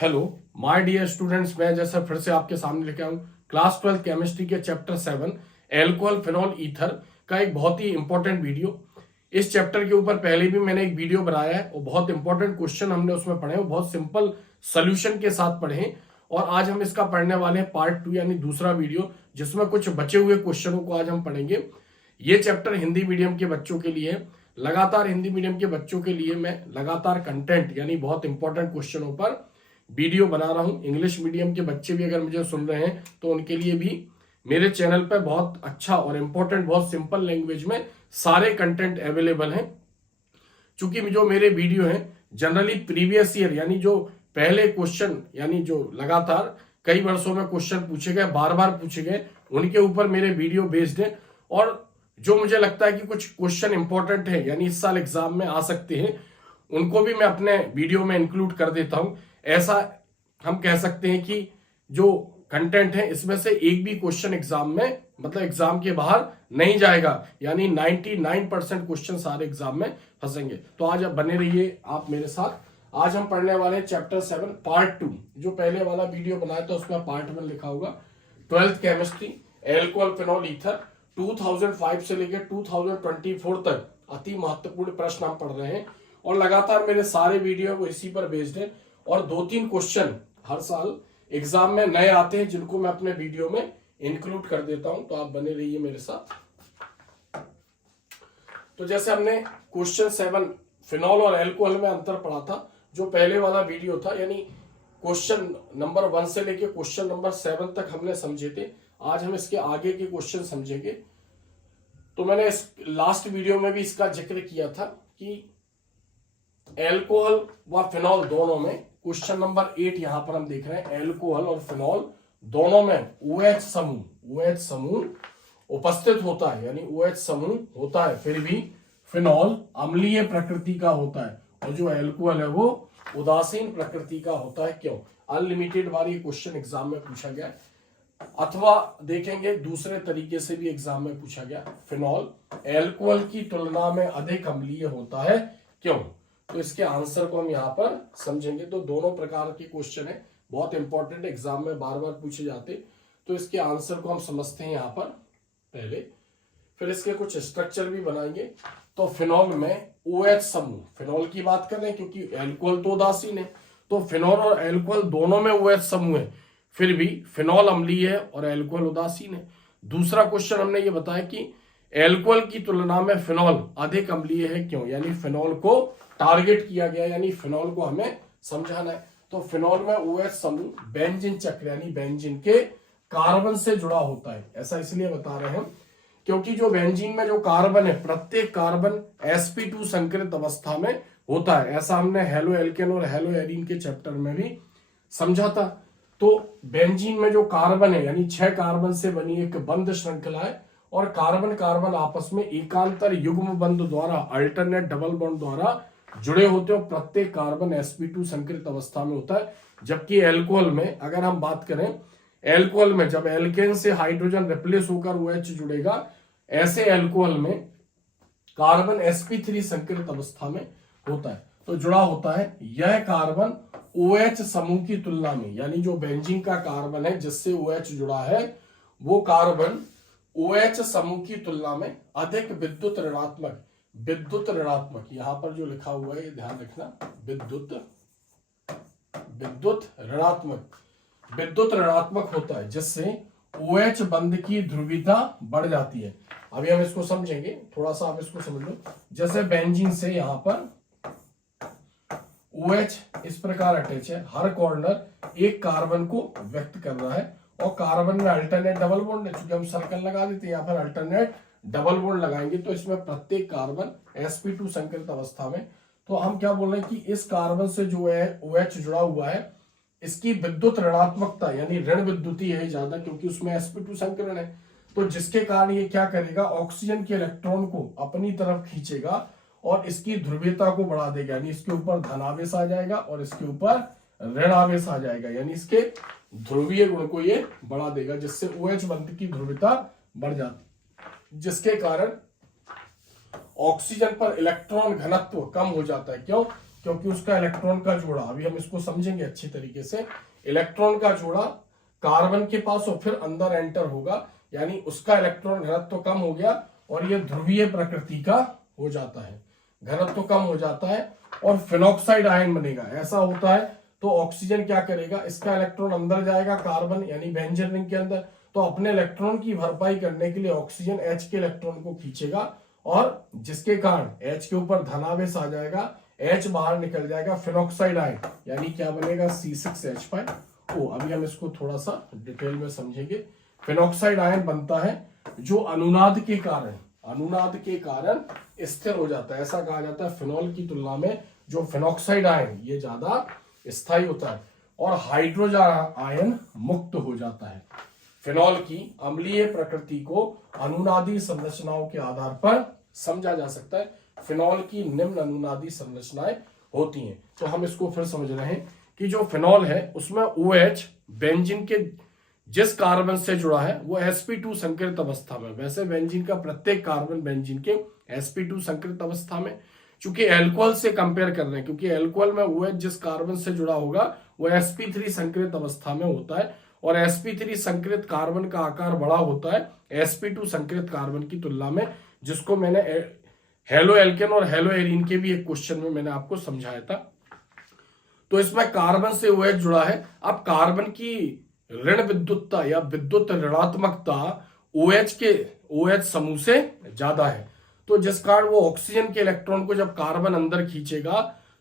Hello my dear students, मैं जैसा फिर से आपके सामने लेके आऊँ क्लास 12 केमिस्ट्री के चैप्टर 7 एल्कोहल फिनॉल ईथर का एक बहुत ही इंपॉर्टेंट वीडियो। इस चैप्टर के ऊपर पहले भी मैंने एक वीडियो बनाया है और बहुत इंपॉर्टेंट क्वेश्चन हमने उसमें पढ़े हैं, बहुत सिंपल सोल्यूशन के साथ पढ़े हैं। और आज हम इसका पढ़ने वाले हैं पार्ट 2 यानी दूसरा वीडियो, जिसमें कुछ बचे हुए क्वेश्चनों को आज हम पढ़ेंगे। ये चैप्टर हिंदी मीडियम के बच्चों के लिए है। लगातार हिंदी मीडियम के बच्चों के लिए मैं लगातार कंटेंट यानी बहुत इंपॉर्टेंट क्वेश्चनों पर वीडियो बना रहा हूं। इंग्लिश मीडियम के बच्चे भी अगर मुझे सुन रहे हैं तो उनके लिए भी मेरे चैनल पर बहुत अच्छा और इंपॉर्टेंट, बहुत सिंपल लैंग्वेज में सारे कंटेंट अवेलेबल हैं। चूंकि जो मेरे वीडियो हैं जनरली प्रीवियस ईयर यानी जो पहले क्वेश्चन यानी जो लगातार कई वर्षों में क्वेश्चन पूछे गए, बार बार पूछे गए, उनके ऊपर मेरे वीडियो बेस्ड है। और जो मुझे लगता है कि कुछ क्वेश्चन इंपॉर्टेंट है यानी इस साल एग्जाम में आ सकते हैं, उनको भी मैं अपने वीडियो में इंक्लूड कर देता हूं। ऐसा हम कह सकते हैं कि जो कंटेंट है इसमें से एक भी क्वेश्चन एग्जाम में मतलब एग्जाम के बाहर नहीं जाएगा, यानी 99% क्वेश्चन सारे एग्जाम में फंसेंगे। तो आज आप बने रहिए आप मेरे साथ। आज हम पढ़ने वाले हैं चैप्टर 7 पार्ट 2। जो पहले वाला वीडियो बनाया था उसमें पार्ट 1 लिखा होगा। 12th chemistry alcohol phenol ether 2005 से लेकर 2024 तक अति महत्वपूर्ण प्रश्न हम पढ़ रहे हैं और लगातार मेरे सारे वीडियो वो इसी पर बेस्ड है। और 2-3 क्वेश्चन हर साल एग्जाम में नए आते हैं जिनको मैं अपने वीडियो में इंक्लूड कर देता हूं, तो आप बने रहिए मेरे साथ। तो जैसे हमने क्वेश्चन 7 फिनॉल और अल्कोहल में अंतर पढ़ा था, जो पहले वाला वीडियो था, यानी क्वेश्चन नंबर 1 से लेके क्वेश्चन नंबर 7 तक हमने समझे थे। आज हम इसके आगे के क्वेश्चन समझेंगे। तो मैंने इस लास्ट वीडियो में भी इसका जिक्र किया था कि एल्कोहल व फिनॉल दोनों में क्वेश्चन नंबर 8 यहां पर हम देख रहे हैं, एल्कोहल और फिनॉल दोनों में OH समूह उपस्थित होता है, यानी OH समूह होता है, फिर भी फिनॉल अम्लीय प्रकृति का होता है और जो एल्कोहल है वो उदासीन प्रकृति का होता है। क्यों? अनलिमिटेड बार ये क्वेश्चन एग्जाम में पूछा गया है, अथवा देखेंगे दूसरे तरीके से भी एग्जाम में पूछा गया। फिनॉल एल्कोहल की तुलना में अधिक अम्लीय होता है, क्यों? तो इसके आंसर को हम यहाँ पर समझेंगे। तो दोनों प्रकार के क्वेश्चन है, बहुत इंपॉर्टेंट, एग्जाम में बार बार पूछे जाते। तो इसके आंसर को हम समझते हैं यहाँ पर पहले, फिर इसके कुछ स्ट्रक्चर भी बनाएंगे। तो फिनॉल में OH समूह, फिनॉल की बात कर रहे हैं क्योंकि एल्कोहल तो उदासीन है, तो फिनॉल और एल्कोहल दोनों में OH समूह है, फिर भी फिनॉल अम्लीय है और एल्कोहल उदासीन है। दूसरा क्वेश्चन हमने ये बताया कि एल्कोहल की तुलना में फिनॉल अधिक अम्लीय है, क्यों? यानी फिनॉल को टारगेट किया गया, यानी फिनॉल को हमें समझाना है। तो फिनॉल में OH समूह बेंजीन चक्र यानी बेंजीन के कार्बन से जुड़ा होता है। ऐसा इसलिए बता रहे हैं क्योंकि जो बेंजीन में जो कार्बन है, प्रत्येक कार्बन sp2 संकरित अवस्था में होता है। ऐसा हमने हेलो एल्केन और हेलो एरीन के चैप्टर में भी समझा था। तो बेंजीन में जो कार्बन है यानी 6 कार्बन से बनी एक बंध श्रृंखला है और कार्बन कार्बन आपस में एकांतर युग्म बंध द्वारा, अल्टरनेट डबल बॉन्ड द्वारा जुड़े होते हो। प्रत्येक कार्बन sp2 संकरित अवस्था में होता है। जबकि एल्कोहल में अगर हम बात करें, एल्कोहल में जब एल्केन से हाइड्रोजन रिप्लेस होकर OH जुड़ेगा, ऐसे एल्कोहल में कार्बन sp3 संकरित अवस्था में होता है, तो जुड़ा होता है। यह कार्बन OH समूह की तुलना में, यानी जो बेंजीन का कार्बन है जिससे OH जुड़ा है, वो कार्बन OH समूह की तुलना में अधिक विद्युत ऋणात्मक, यहां पर जो लिखा हुआ है ध्यान रखना, विद्युत ऋणात्मक होता है, जिससे OH बंध की ध्रुवीयता बढ़ जाती है। अभी हम इसको समझेंगे, थोड़ा सा आप इसको समझ लो। जैसे बेंजीन से यहां पर OH इस प्रकार अटैच है, हर कॉर्नर एक कार्बन को व्यक्त कर रहा है और कार्बन में अल्टरनेट डबल बॉन्ड है। चूंकि हम सर्कल लगा देते हैं, यहाँ पर अल्टरनेट डबल बॉन्ड लगाएंगे तो इसमें प्रत्येक कार्बन sp2 संकरित अवस्था में। तो हम क्या बोल रहे हैं कि इस कार्बन से जो है OH जुड़ा हुआ है, इसकी विद्युत ऋणात्मकता यानी ऋण विद्युती है ज्यादा, क्योंकि उसमें sp2 संकरण है। तो जिसके कारण ये क्या करेगा, ऑक्सीजन के इलेक्ट्रॉन को अपनी तरफ खींचेगा और इसकी ध्रुवीयता को बढ़ा देगा, यानी इसके ऊपर धनावेश आ जाएगा और इसके ऊपर ऋण आवेश आ जाएगा, यानी इसके ध्रुवीय गुण को ये बढ़ा देगा, जिससे OH बंध की ध्रुवीयता बढ़ जाती, जिसके कारण ऑक्सीजन पर इलेक्ट्रॉन घनत्व कम हो जाता है। क्यों? क्योंकि उसका इलेक्ट्रॉन का जोड़ा, अभी हम इसको समझेंगे अच्छी तरीके से, इलेक्ट्रॉन का जोड़ा कार्बन के पास और फिर अंदर एंटर होगा, यानी उसका इलेक्ट्रॉन घनत्व कम हो गया और ये ध्रुवीय प्रकृति का हो जाता है, घनत्व कम हो जाता है और फिनॉक्साइड आयन बनेगा। ऐसा होता है तो ऑक्सीजन क्या करेगा, इसका इलेक्ट्रॉन अंदर जाएगा कार्बन यानी बेंजीन रिंग के अंदर, तो अपने इलेक्ट्रॉन की भरपाई करने के लिए ऑक्सीजन H के इलेक्ट्रॉन को खींचेगा और जिसके कारण H के ऊपर धनावेश आ जाएगा, H बाहर निकल जाएगा, फिनॉक्साइड आयन यानी क्या बनेगा C6H5O। अभी हम इसको थोड़ा सा डिटेल में समझेंगे। फिनॉक्साइड आयन बनता है जो अनुनाद के कारण स्थिर हो जाता है। ऐसा कहा जाता है फिनॉल की तुलना में जो फिनॉक्साइड आयन ये ज्यादा स्थायी होता है और हाइड्रोजन आयन मुक्त हो जाता है। फिनॉल की अम्लीय प्रकृति को अनुनादी संरचनाओं के आधार पर समझा जा सकता है। फिनॉल की निम्न अनुनादी संरचनाएं होती हैं। तो हम इसको फिर समझ रहे हैं कि जो फिनॉल है उसमें OH बेंजीन के जिस कार्बन से जुड़ा है वो sp2 संकृत अवस्था में, वैसे बेंजीन का प्रत्येक कार्बन बेंजीन के sp2 संकृत अवस्था में, चूंकि एल्कोहल से कंपेयर कर रहे हैं क्योंकि एल्कोहल में OH जिस कार्बन से जुड़ा होगा वो sp3 संकृत अवस्था में होता है और sp3 संकृत कार्बन का आकार बड़ा होता है sp2 संकृत कार्बन की तुलना में, जिसको मैंने हेलो एल्केन और हेलो एरीन के भी एक क्वेश्चन में मैंने आपको समझाया था। तो इसमें कार्बन से OH जुड़ा है। अब कार्बन की ऋण विद्युतता या विद्युत ऋणात्मकता OH समूह से ज्यादा है, तो जिस कारण वो ऑक्सीजन के इलेक्ट्रॉन को जब कार्बन अंदर खींचेगा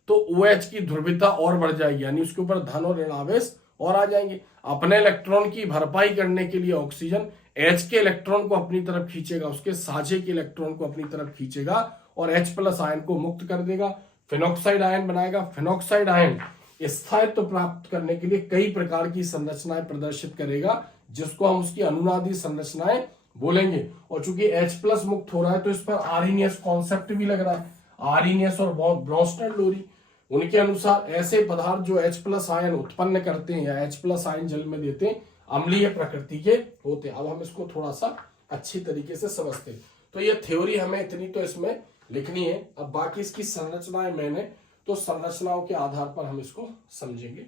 तो OH की ध्रुवीयता और बढ़ जाएगी, यानी उसके ऊपर धन और ऋण आवेश और आ जाएंगे। अपने इलेक्ट्रॉन की भरपाई करने के लिए ऑक्सीजन H के इलेक्ट्रॉन को अपनी तरफ खींचेगा, उसके साझे के इलेक्ट्रॉन को अपनी तरफ खींचेगा और H+ आयन को मुक्त कर देगा, फिनॉक्साइड आयन बनाएगा। फिनॉक्साइड आयन स्थायित्व प्राप्त करने के लिए कई प्रकार की संरचनाएं प्रदर्शित करेगा, जिसको हम उसकी अनुनादी संरचनाएं बोलेंगे। और चूंकि H+ मुक्त हो रहा है तो इस पर आर्हीनियस कॉन्सेप्ट भी लग रहा है। आर्हीनियस और ब्रोंस्टन लोरी उनके अनुसार ऐसे पदार्थ जो H+ आयन उत्पन्न करते हैं या H+ आयन जल में देते हैं अम्लीय प्रकृति के होते हैं। अब हम इसको थोड़ा सा अच्छी तरीके से समझते हैं। तो ये थ्योरी हमें इतनी तो इसमें लिखनी है, अब बाकी इसकी संरचनाएं मैंने तो संरचनाओं के आधार पर हम इसको समझेंगे।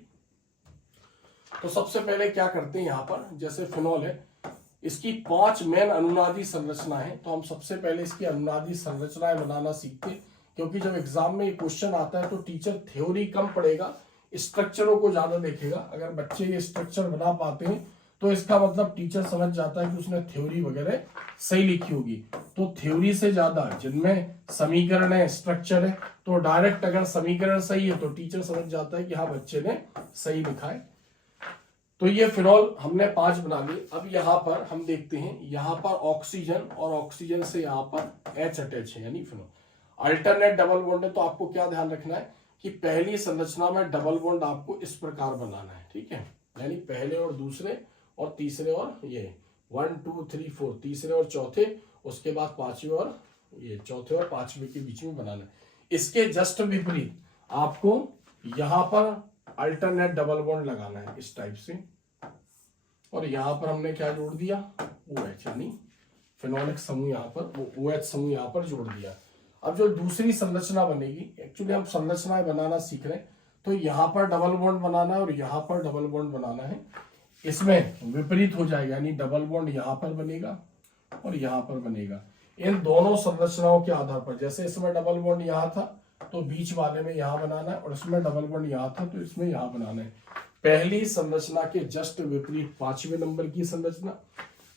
तो सबसे पहले क्या करते हैं, यहाँ पर जैसे फिनॉल है इसकी 5 मेन अनुनादी संरचना है, तो हम सबसे पहले इसकी अनुनादी संरचनाएं बनाना सीखते हैं, क्योंकि जब एग्जाम में ये क्वेश्चन आता है तो टीचर थ्योरी कम पढ़ेगा, स्ट्रक्चरों को ज्यादा देखेगा। अगर बच्चे ये स्ट्रक्चर बना पाते हैं तो इसका मतलब टीचर समझ जाता है कि उसने थ्योरी वगैरह सही लिखी होगी। तो थ्योरी से ज्यादा जिनमें समीकरण है, स्ट्रक्चर है, तो डायरेक्ट अगर समीकरण सही है तो टीचर समझ जाता है कि हाँ बच्चे ने सही लिखा है। तो ये फिनॉल हमने 5 बना लिए। अब यहाँ पर हम देखते हैं, यहाँ पर ऑक्सीजन और ऑक्सीजन से यहाँ पर H अटैच है यानी फिनॉल। अल्टरनेट डबल बॉन्ड है, तो आपको क्या ध्यान रखना है कि पहली संरचना में डबल बॉन्ड आपको इस प्रकार बनाना है, ठीक है, यानी पहले और दूसरे और तीसरे और ये 1 2 3 4 तीसरे और चौथे, उसके बाद पांचवे और ये चौथे और पांचवे के बीच में बनाना है। इसके जस्ट विपरीत आपको यहाँ पर अल्टरनेट डबल बॉन्ड लगाना है इस टाइप से, और यहाँ पर हमने क्या जोड़ दिया OH यानी फिनोलिक समूह, यहाँ पर वो OH समूह यहाँ पर जोड़ दिया। अब जो दूसरी संरचना बनेगी, एक्चुअली हम संरचनाएं बनाना सीख रहे हैं, तो यहाँ पर डबल बॉन्ड बनाना है और यहाँ पर डबल बॉन्ड बनाना है। इसमें विपरीत हो जाएगा, यानी डबल बॉन्ड यहाँ पर बनेगा और यहाँ पर बनेगा। इन दोनों संरचनाओं के आधार पर, जैसे इसमें डबल बॉन्ड यहाँ था तो बीच वाले में यहाँ बनाना है, और इसमें डबल बॉन्ड यहाँ था तो इसमें यहाँ बनाना है। पहली संरचना के जस्ट विपरीत 5वें नंबर की संरचना,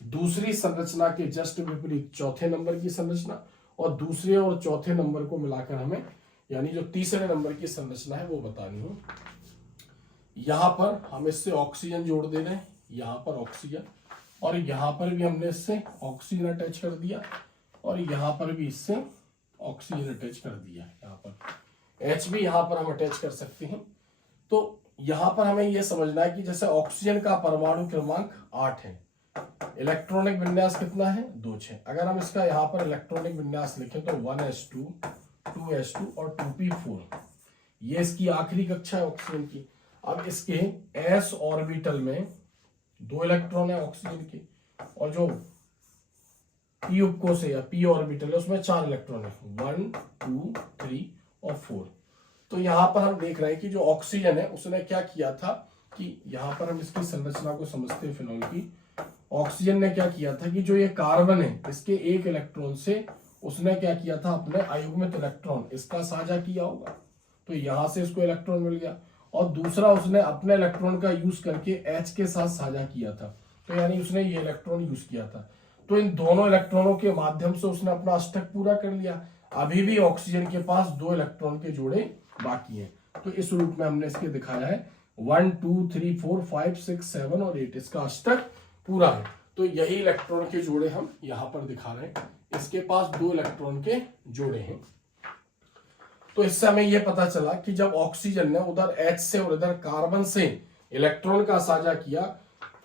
दूसरी संरचना के जस्ट विपरीत 4थे नंबर की संरचना, और दूसरे और चौथे नंबर को मिलाकर हमें यानी जो तीसरे नंबर की संरचना है वो बतानी हो। यहाँ पर हम इससे ऑक्सीजन जोड़ दे रहे हैं, यहाँ पर ऑक्सीजन, और यहाँ पर भी हमने इससे ऑक्सीजन अटैच कर दिया, और यहाँ पर भी इससे ऑक्सीजन अटैच कर दिया। यहाँ पर H भी यहाँ पर हम अटैच कर सकते हैं। तो यहाँ पर हमें यह समझना है कि जैसे ऑक्सीजन का परमाणु क्रमांक 8 है, इलेक्ट्रॉनिक विन्यास कितना है 2-6। अगर हम इसका यहाँ पर इलेक्ट्रॉनिक विन्यास लिखें तो 1s2 2s2 और 2p4, ये इसकी आखिरी कक्षा है ऑक्सीजन की। अब इसके s ऑर्बिटल में 2 इलेक्ट्रॉन है ऑक्सीजन के, और जो p उपकोष है या p ऑर्बिटल है उसमें 4 इलेक्ट्रॉन है, 1 2 3 और 4। तो यहाँ पर हम देख रहे हैं कि जो ऑक्सीजन है उसने क्या किया था कि यहाँ पर हम इसकी संरचना को समझते हैं फिनॉल की। ऑक्सीजन ने क्या किया था कि जो ये कार्बन है इसके एक इलेक्ट्रॉन से उसने क्या किया था, अपने अयुग्मित इलेक्ट्रॉन इसका साझा किया होगा, तो यहां से इसको इलेक्ट्रॉन मिल गया, और दूसरा उसने अपने इलेक्ट्रॉन का यूज करके H के साथ साझा किया था, तो यानी उसने ये इलेक्ट्रॉन यूज किया था। तो इन दोनों इलेक्ट्रॉनों के माध्यम से उसने अपना अष्टक पूरा कर लिया। अभी भी ऑक्सीजन के पास 2 इलेक्ट्रॉन के जोड़े बाकी हैं, तो इस रूप में हमने इसके दिखाया है 1 2 3 4 5 6 7 और 8, इसका अष्टक पूरा है। तो यही इलेक्ट्रॉन के जोड़े हम यहां पर दिखा रहे हैं, इसके पास 2 इलेक्ट्रॉन के जोड़े हैं। तो इससे हमें यह पता चला कि जब ऑक्सीजन ने उधर H से और इधर कार्बन से इलेक्ट्रॉन का साझा किया,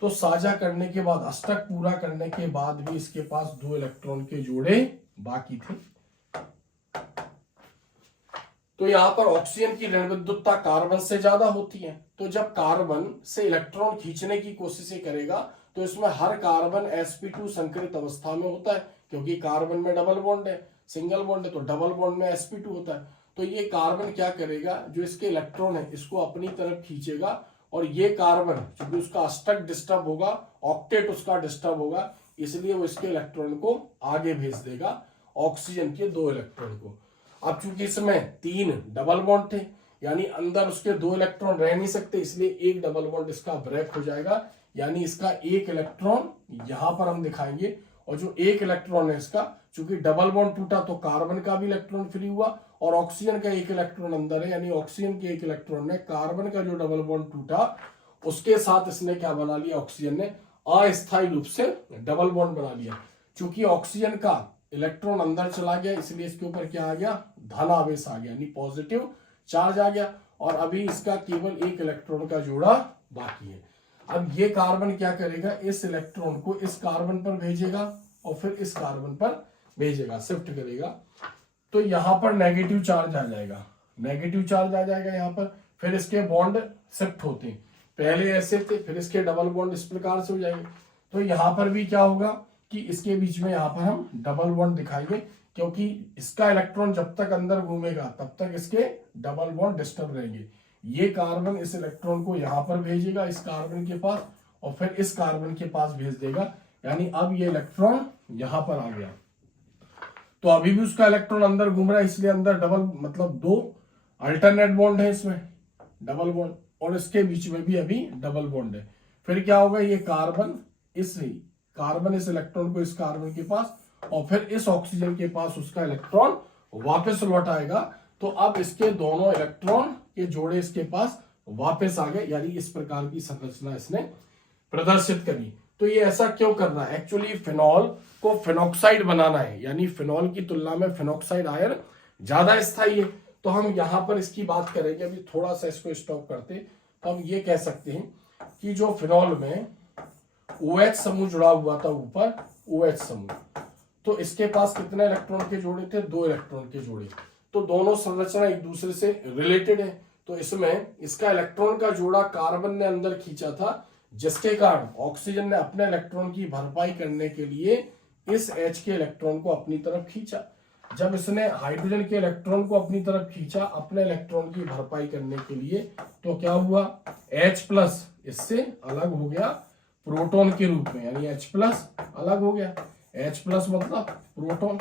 तो साझा करने के बाद अष्टक पूरा करने के बाद भी इसके पास 2 इलेक्ट्रॉन के जोड़े बाकी थे। तो यहां पर ऑक्सीजन की ऋण विद्युतता कार्बन से ज्यादा होती है, तो जब कार्बन से इलेक्ट्रॉन खींचने की कोशिश करेगा तो इसमें हर कार्बन sp2 संकरित अवस्था में होता है, क्योंकि कार्बन में डबल बॉन्ड है, सिंगल बॉन्ड है, तो डबल बॉन्ड में sp2 होता है। तो ये कार्बन क्या करेगा, जो इसके इलेक्ट्रॉन है इसको अपनी तरफ खींचेगा, और ये कार्बन क्योंकि उसका अष्टक डिस्टर्ब होगा, ऑक्टेट उसका डिस्टर्ब होगा, इसलिए वो इसके इलेक्ट्रॉन को आगे भेज देगा ऑक्सीजन के 2 इलेक्ट्रॉन को। अब चूंकि इसमें 3 डबल बॉन्ड थे, यानी अंदर उसके 2 इलेक्ट्रॉन रह नहीं सकते, इसलिए एक डबल बॉन्ड इसका ब्रेक हो जाएगा, यानी इसका एक इलेक्ट्रॉन यहां पर हम दिखाएंगे, और जो एक इलेक्ट्रॉन है इसका, चूंकि डबल बॉन्ड टूटा तो कार्बन का भी इलेक्ट्रॉन फ्री हुआ, और ऑक्सीजन का एक इलेक्ट्रॉन अंदर है, यानी ऑक्सीजन के एक इलेक्ट्रॉन ने कार्बन का जो डबल बॉन्ड टूटा उसके साथ इसने क्या बना लिया, ऑक्सीजन ने अस्थायी रूप से डबल बॉन्ड बना लिया। चूंकि ऑक्सीजन का इलेक्ट्रॉन अंदर चला गया, इसलिए इसके ऊपर क्या आ गया, धन आवेश आ गया, यानी पॉजिटिव चार्ज आ गया, और अभी इसका केवल एक इलेक्ट्रॉन का जोड़ा बाकी है। अब ये कार्बन क्या करेगा, इस इलेक्ट्रॉन को इस कार्बन पर भेजेगा और फिर इस कार्बन पर भेजेगा, शिफ्ट करेगा, तो यहां पर नेगेटिव चार्ज आ जाएगा, नेगेटिव चार्ज आ जाएगा यहां पर, फिर इसके बॉन्ड शिफ्ट होते हैं, पहले ऐसे थे फिर इसके डबल बॉन्ड इस प्रकार से हो जाएंगे। तो यहां पर भी क्या होगा कि इसके बीच में यहां पर हम डबल बॉन्ड दिखाएंगे, क्योंकि इसका इलेक्ट्रॉन जब तक अंदर घूमेगा तब तक इसके डबल बॉन्ड डिस्टर्ब रहेंगे। ये कार्बन इस इलेक्ट्रॉन को यहां पर भेजेगा इस कार्बन के पास, और फिर इस कार्बन के पास भेज देगा, यानी अब ये इलेक्ट्रॉन यहां पर आ गया। तो अभी भी उसका इलेक्ट्रॉन अंदर घूम रहा है, इसलिए अंदर डबल मतलब 2 अल्टरनेट बॉन्ड है इसमें, डबल बॉन्ड, और इसके बीच में भी अभी डबल बॉन्ड है। फिर क्या होगा, ये कार्बन इस इलेक्ट्रॉन को इस कार्बन के पास, और फिर इस ऑक्सीजन के पास उसका इलेक्ट्रॉन वापस लौट आएगा। तो अब इसके दोनों इलेक्ट्रॉन के जोड़े इसके पास वापस आ गए, यानी इस प्रकार की संरचना इसने प्रदर्शित करी। तो ये ऐसा क्यों कर रहा है, एक्चुअली फिनॉल को फिनॉक्साइड बनाना है, यानी फिनॉल की तुलना में फिनॉक्साइड आयन ज्यादा स्थायी है। तो हम यहां पर इसकी बात करेंगे, अभी थोड़ा सा इसको स्टॉप करते, तो हम ये कह सकते हैं कि जो फिनॉल में OH समूह जुड़ा हुआ था ऊपर, OH समूह, तो इसके पास कितने इलेक्ट्रॉन के जोड़े थे, 2 इलेक्ट्रॉन के जोड़े, तो दोनों संरचना एक दूसरे से रिलेटेड है। तो इसमें इसका इलेक्ट्रॉन का जोड़ा कार्बन ने अंदर खींचा था, जिसके कारण ऑक्सीजन ने अपने इलेक्ट्रॉन की भरपाई करने के लिए इस H के इलेक्ट्रॉन को अपनी तरफ खींचा। जब इसने हाइड्रोजन के इलेक्ट्रॉन को अपनी तरफ खींचा अपने इलेक्ट्रॉन की भरपाई करने के लिए, तो क्या हुआ, H+ इससे अलग हो गया प्रोटॉन के रूप में, यानी H+ अलग हो गया, H+ मतलब प्रोटॉन,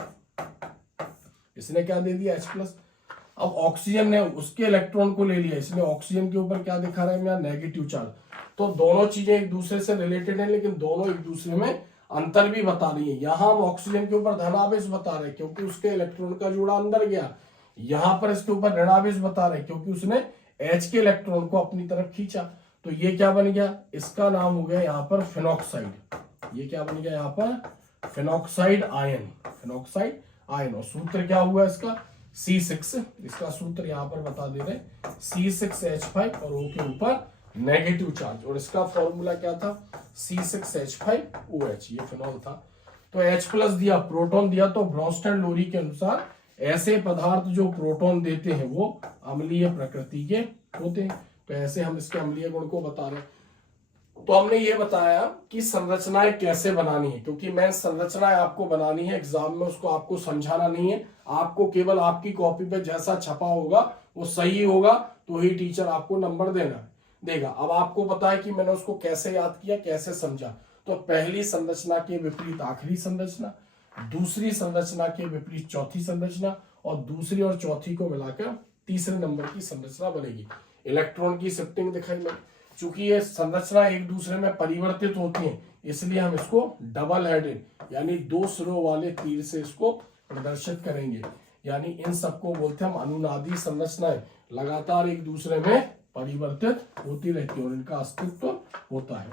इसने क्या दे दिया, H+। अब ऑक्सीजन ने उसके इलेक्ट्रॉन को ले लिया, इसलिए ऑक्सीजन के ऊपर क्या दिखा रहा है यहाँ, नेगेटिव चार्ज। तो दोनों चीजें एक दूसरे से रिलेटेड है, लेकिन दोनों एक दूसरे में अंतर भी बता रही है। यहां हम ऑक्सीजन के ऊपर धनावेश बता रहे हैं क्योंकि उसके इलेक्ट्रॉन का जोड़ा अंदर गया, यहां पर इसके ऊपर ऋणावेश बता रहे हैं क्योंकि उसने H के इलेक्ट्रॉन को अपनी तरफ खींचा। तो ये क्या बन गया, इसका नाम हो गया यहाँ पर फिनॉक्साइड। ये क्या बन गया यहाँ पर, फिनॉक्साइड आयन, फिनॉक्साइड आयन। और सूत्र क्या हुआ इसका, C6, इसका सूत्र यहाँ पर बता दे रहे, C6H5 और O के ऊपर नेगेटिव चार्ज, और इसका फॉर्मूला क्या था, C6H5OH, ये फिनॉल था। तो H+ दिया, प्रोटॉन दिया, तो ब्रोंस्टन लोरी के अनुसार ऐसे पदार्थ जो प्रोटॉन देते हैं वो अम्लीय प्रकृति के होते हैं। तो ऐसे हम इसके अम्लीय गुण को बता रहे हैं। तो हमने ये बताया कि संरचनाएं कैसे बनानी है, क्योंकि मैं संरचनाएं आपको बनानी है, एग्जाम में उसको आपको समझाना नहीं है, आपको केवल आपकी कॉपी पे जैसा छपा होगा वो सही होगा तो ही टीचर आपको नंबर देगा। अब आपको पता है कि मैंने उसको कैसे याद किया, कैसे समझा। तो पहली संरचना के विपरीत आखिरी संरचना, दूसरी संरचना के विपरीत चौथी संरचना, और दूसरी और चौथी को मिलाकर तीसरे नंबर की संरचना बनेगी। इलेक्ट्रॉन की शिफ्टिंग दिखाई मैंने, चूंकि ये संरचना एक दूसरे में परिवर्तित होती है इसलिए हम इसको डबल हेडेड यानी दो सिरों वाले तीर से इसको प्रदर्शित करेंगे। यानी इन सबको बोलते हैं हम अनुनादी संरचनाएं, लगातार एक दूसरे में परिवर्तित होती रहती है और इनका अस्तित्व होता है।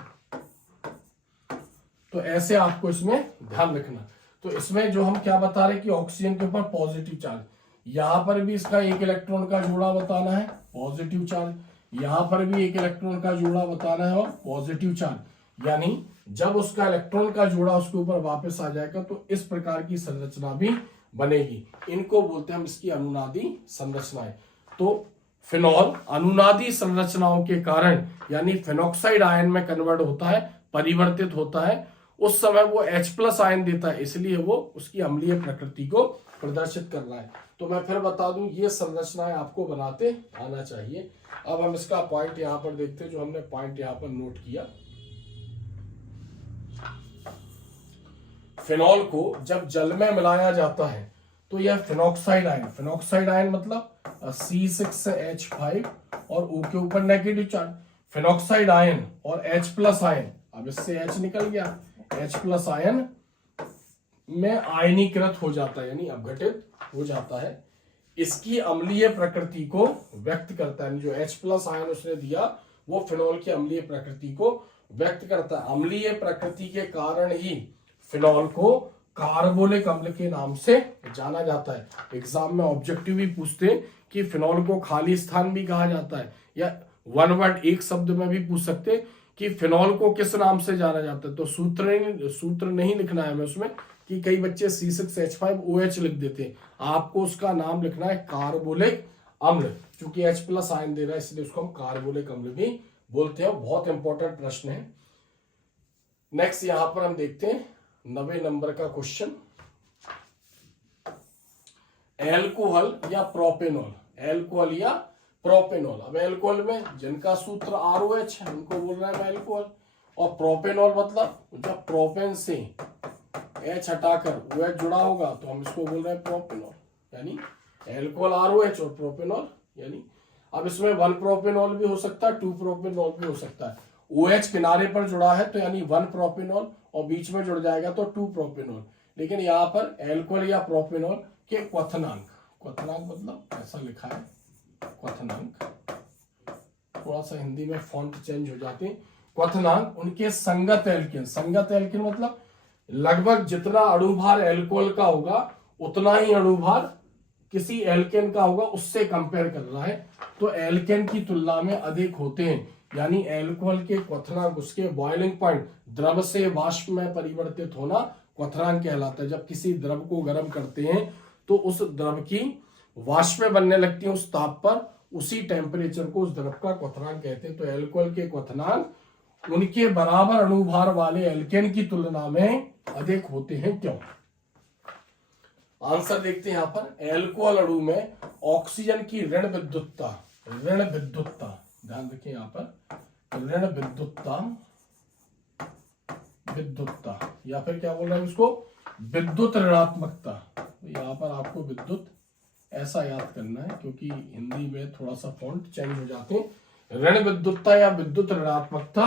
तो ऐसे आपको इसमें ध्यान रखना। तो इसमें जो हम क्या बता रहे हैं कि ऑक्सीजन के ऊपर पॉजिटिव चार्ज, यहां पर भी इसका एक इलेक्ट्रॉन का जोड़ा बताना है पॉजिटिव चार्ज, यहां पर भी एक इलेक्ट्रॉन का जोड़ा बताना है और पॉजिटिव चार्ज। यानी जब उसका इलेक्ट्रॉन का जोड़ा उसके ऊपर वापस आ जाएगा तो इस प्रकार की संरचना भी बनेगी। इनको बोलते हैं हम इसकी अनुनादी संरचनाएं। तो फिनॉल अनुनादी संरचनाओं के कारण यानी फिनॉक्साइड आयन में कन्वर्ट होता है, परिवर्तित होता है, उस समय वो H+ आयन देता है, इसलिए वो उसकी अम्लीय प्रकृति को प्रदर्शित कर रहा है। तो मैं फिर बता दूं ये संरचनाएं आपको बनाते आना चाहिए। अब हम इसका पॉइंट यहां पर देखते हैं, जो हमने पॉइंट यहां पर नोट किया। फिनॉल को जब जल में मिलाया जाता है तो यह फिनॉक्साइड आयन मतलब C6H5 और O के ऊपर नेगेटिव चार्ज, फिनॉक्साइड आयन और H+ आयन, अब इससे H निकल गया, H+ आयन में आयनीकृत हो जाता है यानी अपघटित हो जाता है। इसकी अम्लीय प्रकृति को व्यक्त करता है, जो H+ आयन उसने दिया वो फिनॉल की अम्लीय प्रकृति को व्यक्त करता है। अम्लीय प्रकृति के कारण ही फिनॉल को कार्बोलिक अम्ल के नाम से जाना जाता है। एग्जाम में ऑब्जेक्टिव भी पूछते हैं कि फिनॉल को खाली स्थान भी कहा जाता है, या वन वर्ड एक शब्द में भी पूछ सकते हैं कि फिनॉल को किस नाम से जाना जाता है। तो सूत्र नहीं लिखना है हमें उसमें, कि कई बच्चे C6H5OH लिख देते हैं, आपको उसका नाम लिखना है कार्बोलिक अम्ल। चूंकि H+ आयन दे रहा है इसलिए उसको हम कार्बोलिक अम्ल भी बोलते हैं। बहुत इंपॉर्टेंट प्रश्न है। नेक्स्ट यहां पर हम देखते हैं 90 नंबर का क्वेश्चन, एल्कोहल या प्रोपेनॉल, एल्कोहल या प्रोपेनॉल। अब एल्कोहल में जिनका सूत्र ROH है उनको बोल रहा है एल्कोहल, और प्रोपेनॉल मतलब जब प्रोपेन से H हटाकर OH जुड़ा होगा तो हम इसको बोल रहे हैं प्रोपेनॉल। यानी एल्कोहल ROH और प्रोपेनॉल, यानी अब इसमें 1 प्रोपेनॉल भी हो सकता है, 2 प्रोपेनॉल भी हो सकता है। OH किनारे पर जुड़ा है तो यानी 1 प्रोपेनॉल, और बीच में जुड़ जाएगा तो 2 प्रोपेनॉल। लेकिन यहाँ पर एल्कोहल या प्रोपेनॉल के क्वथनांक मतलब ऐसा लिखा है क्वथनांक, थोड़ा सा हिंदी में फॉन्ट चेंज हो जाते हैं। क्वथनांक उनके संगत एल्केन मतलब लगभग जितना अणुभार एल्कोहल का होगा उतना ही अणुभार किसी एल्केन का होगा, उससे कंपेयर कर रहा है। तो एल्केन की तुलना में अधिक होते हैं, यानी एल्कोहल के क्वथनांक उसके बॉइलिंग पॉइंट द्रव से वाष्प में परिवर्तित होना क्वथनांक कहलाता है। जब किसी द्रव को गर्म करते हैं तो उस द्रव की वाष्पें बनने लगती हैं उस ताप पर, उसी टेम्परेचर को उस द्रव का क्वथनांक कहते हैं। तो एल्कोहल के क्वथनांक उनके बराबर अणुभार वाले एल्केन की तुलना में अधिक होते हैं। क्यों? आंसर देखते हैं यहां पर। एल्कोहल अणु में ऑक्सीजन की ऋण विद्युतता, ध्यान रखें यहां पर, ऋण विद्युतता या फिर क्या बोल रहे हैं इसको, विद्युत ऋणात्मकता। तो यहां पर आपको विद्युत ऐसा याद करना है क्योंकि हिंदी में थोड़ा सा फॉन्ट चेंज हो जाते हैं। ऋण विद्युतता या विद्युत ऋणात्मकता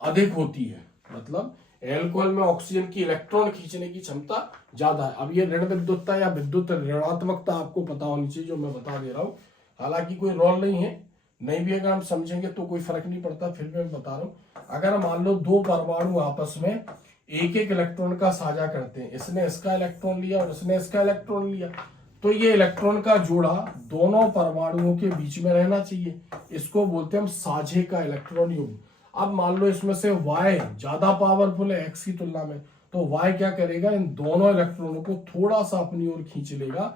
अधिक होती है, मतलब एल्कोहल में ऑक्सीजन की इलेक्ट्रॉन खींचने की क्षमता ज्यादा है। अब ये ऋण विद्युतता या विद्युत ऋणात्मकता आपको पता होनी चाहिए, जो मैं बता दे रहा हूं। हालांकि कोई रोल नहीं है, नहीं भी अगर हम समझेंगे तो कोई फर्क नहीं पड़ता, फिर भी मैं बता रहा हूं। अगर मान लो दो परमाणु आपस में एक इलेक्ट्रॉन का साझा करते हैं, इसने इसका इलेक्ट्रॉन लिया और इसने इसका इलेक्ट्रॉन लिया, तो ये इलेक्ट्रॉन का जोड़ा दोनों परमाणुओं के बीच में रहना चाहिए। इसको बोलते हैं हम साझे का इलेक्ट्रॉन युग्म। अब मान लो इसमें से Y ज्यादा पावरफुल है X की तुलना में, तो Y क्या करेगा, इन दोनों इलेक्ट्रॉनों को थोड़ा सा अपनी ओर खींच लेगा।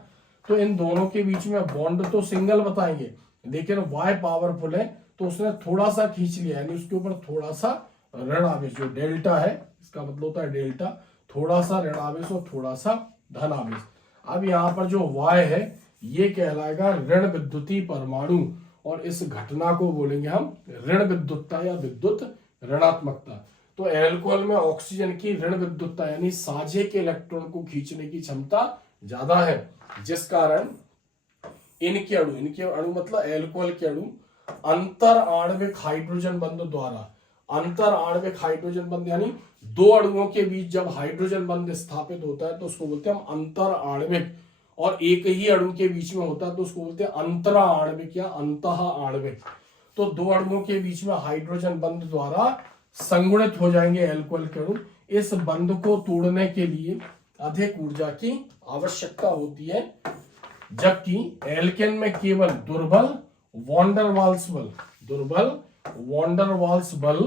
तो इन दोनों के बीच में बॉन्ड तो सिंगल बताएंगे, लेकिन Y पावरफुल है तो उसने थोड़ा सा खींच लिया, यानी उसके ऊपर थोड़ा सा ऋण आवेश, जो डेल्टा है इसका मतलब होता है डेल्टा, थोड़ा सा ऋण आवेश और थोड़ा सा धन आवेश। अब यहाँ पर जो Y है ये कहलाएगा ऋण विद्युतीय परमाणु, और इस घटना को बोलेंगे हम ऋण विद्युतता या विद्युत ऋणात्मकता। तो एल्कोहल में ऑक्सीजन की ऋण विद्युतता यानी साझे के इलेक्ट्रॉन को खींचने की क्षमता ज्यादा है, जिस कारण इनके अणु मतलब एल्कोहल के अणु अंतर आणविक हाइड्रोजन बंध द्वारा, अंतर आणविक हाइड्रोजन बंध यानी दो अणुओं के बीच जब हाइड्रोजन बंध स्थापित होता है तो उसको बोलते हैं हम अंतर आणविक, और एक ही अणु के बीच में होता है तो उसको बोलते हैं अंतरा आणविक या अंतः आणविक। तो दो अणुओं के बीच में हाइड्रोजन बंध द्वारा संगुणित हो जाएंगे एल्कोहल के अणु। इस बंध को तोड़ने के लिए अधिक ऊर्जा की आवश्यकता होती है, जबकि एल्केन में केवल दुर्बल वॉन्डर वाल्स बल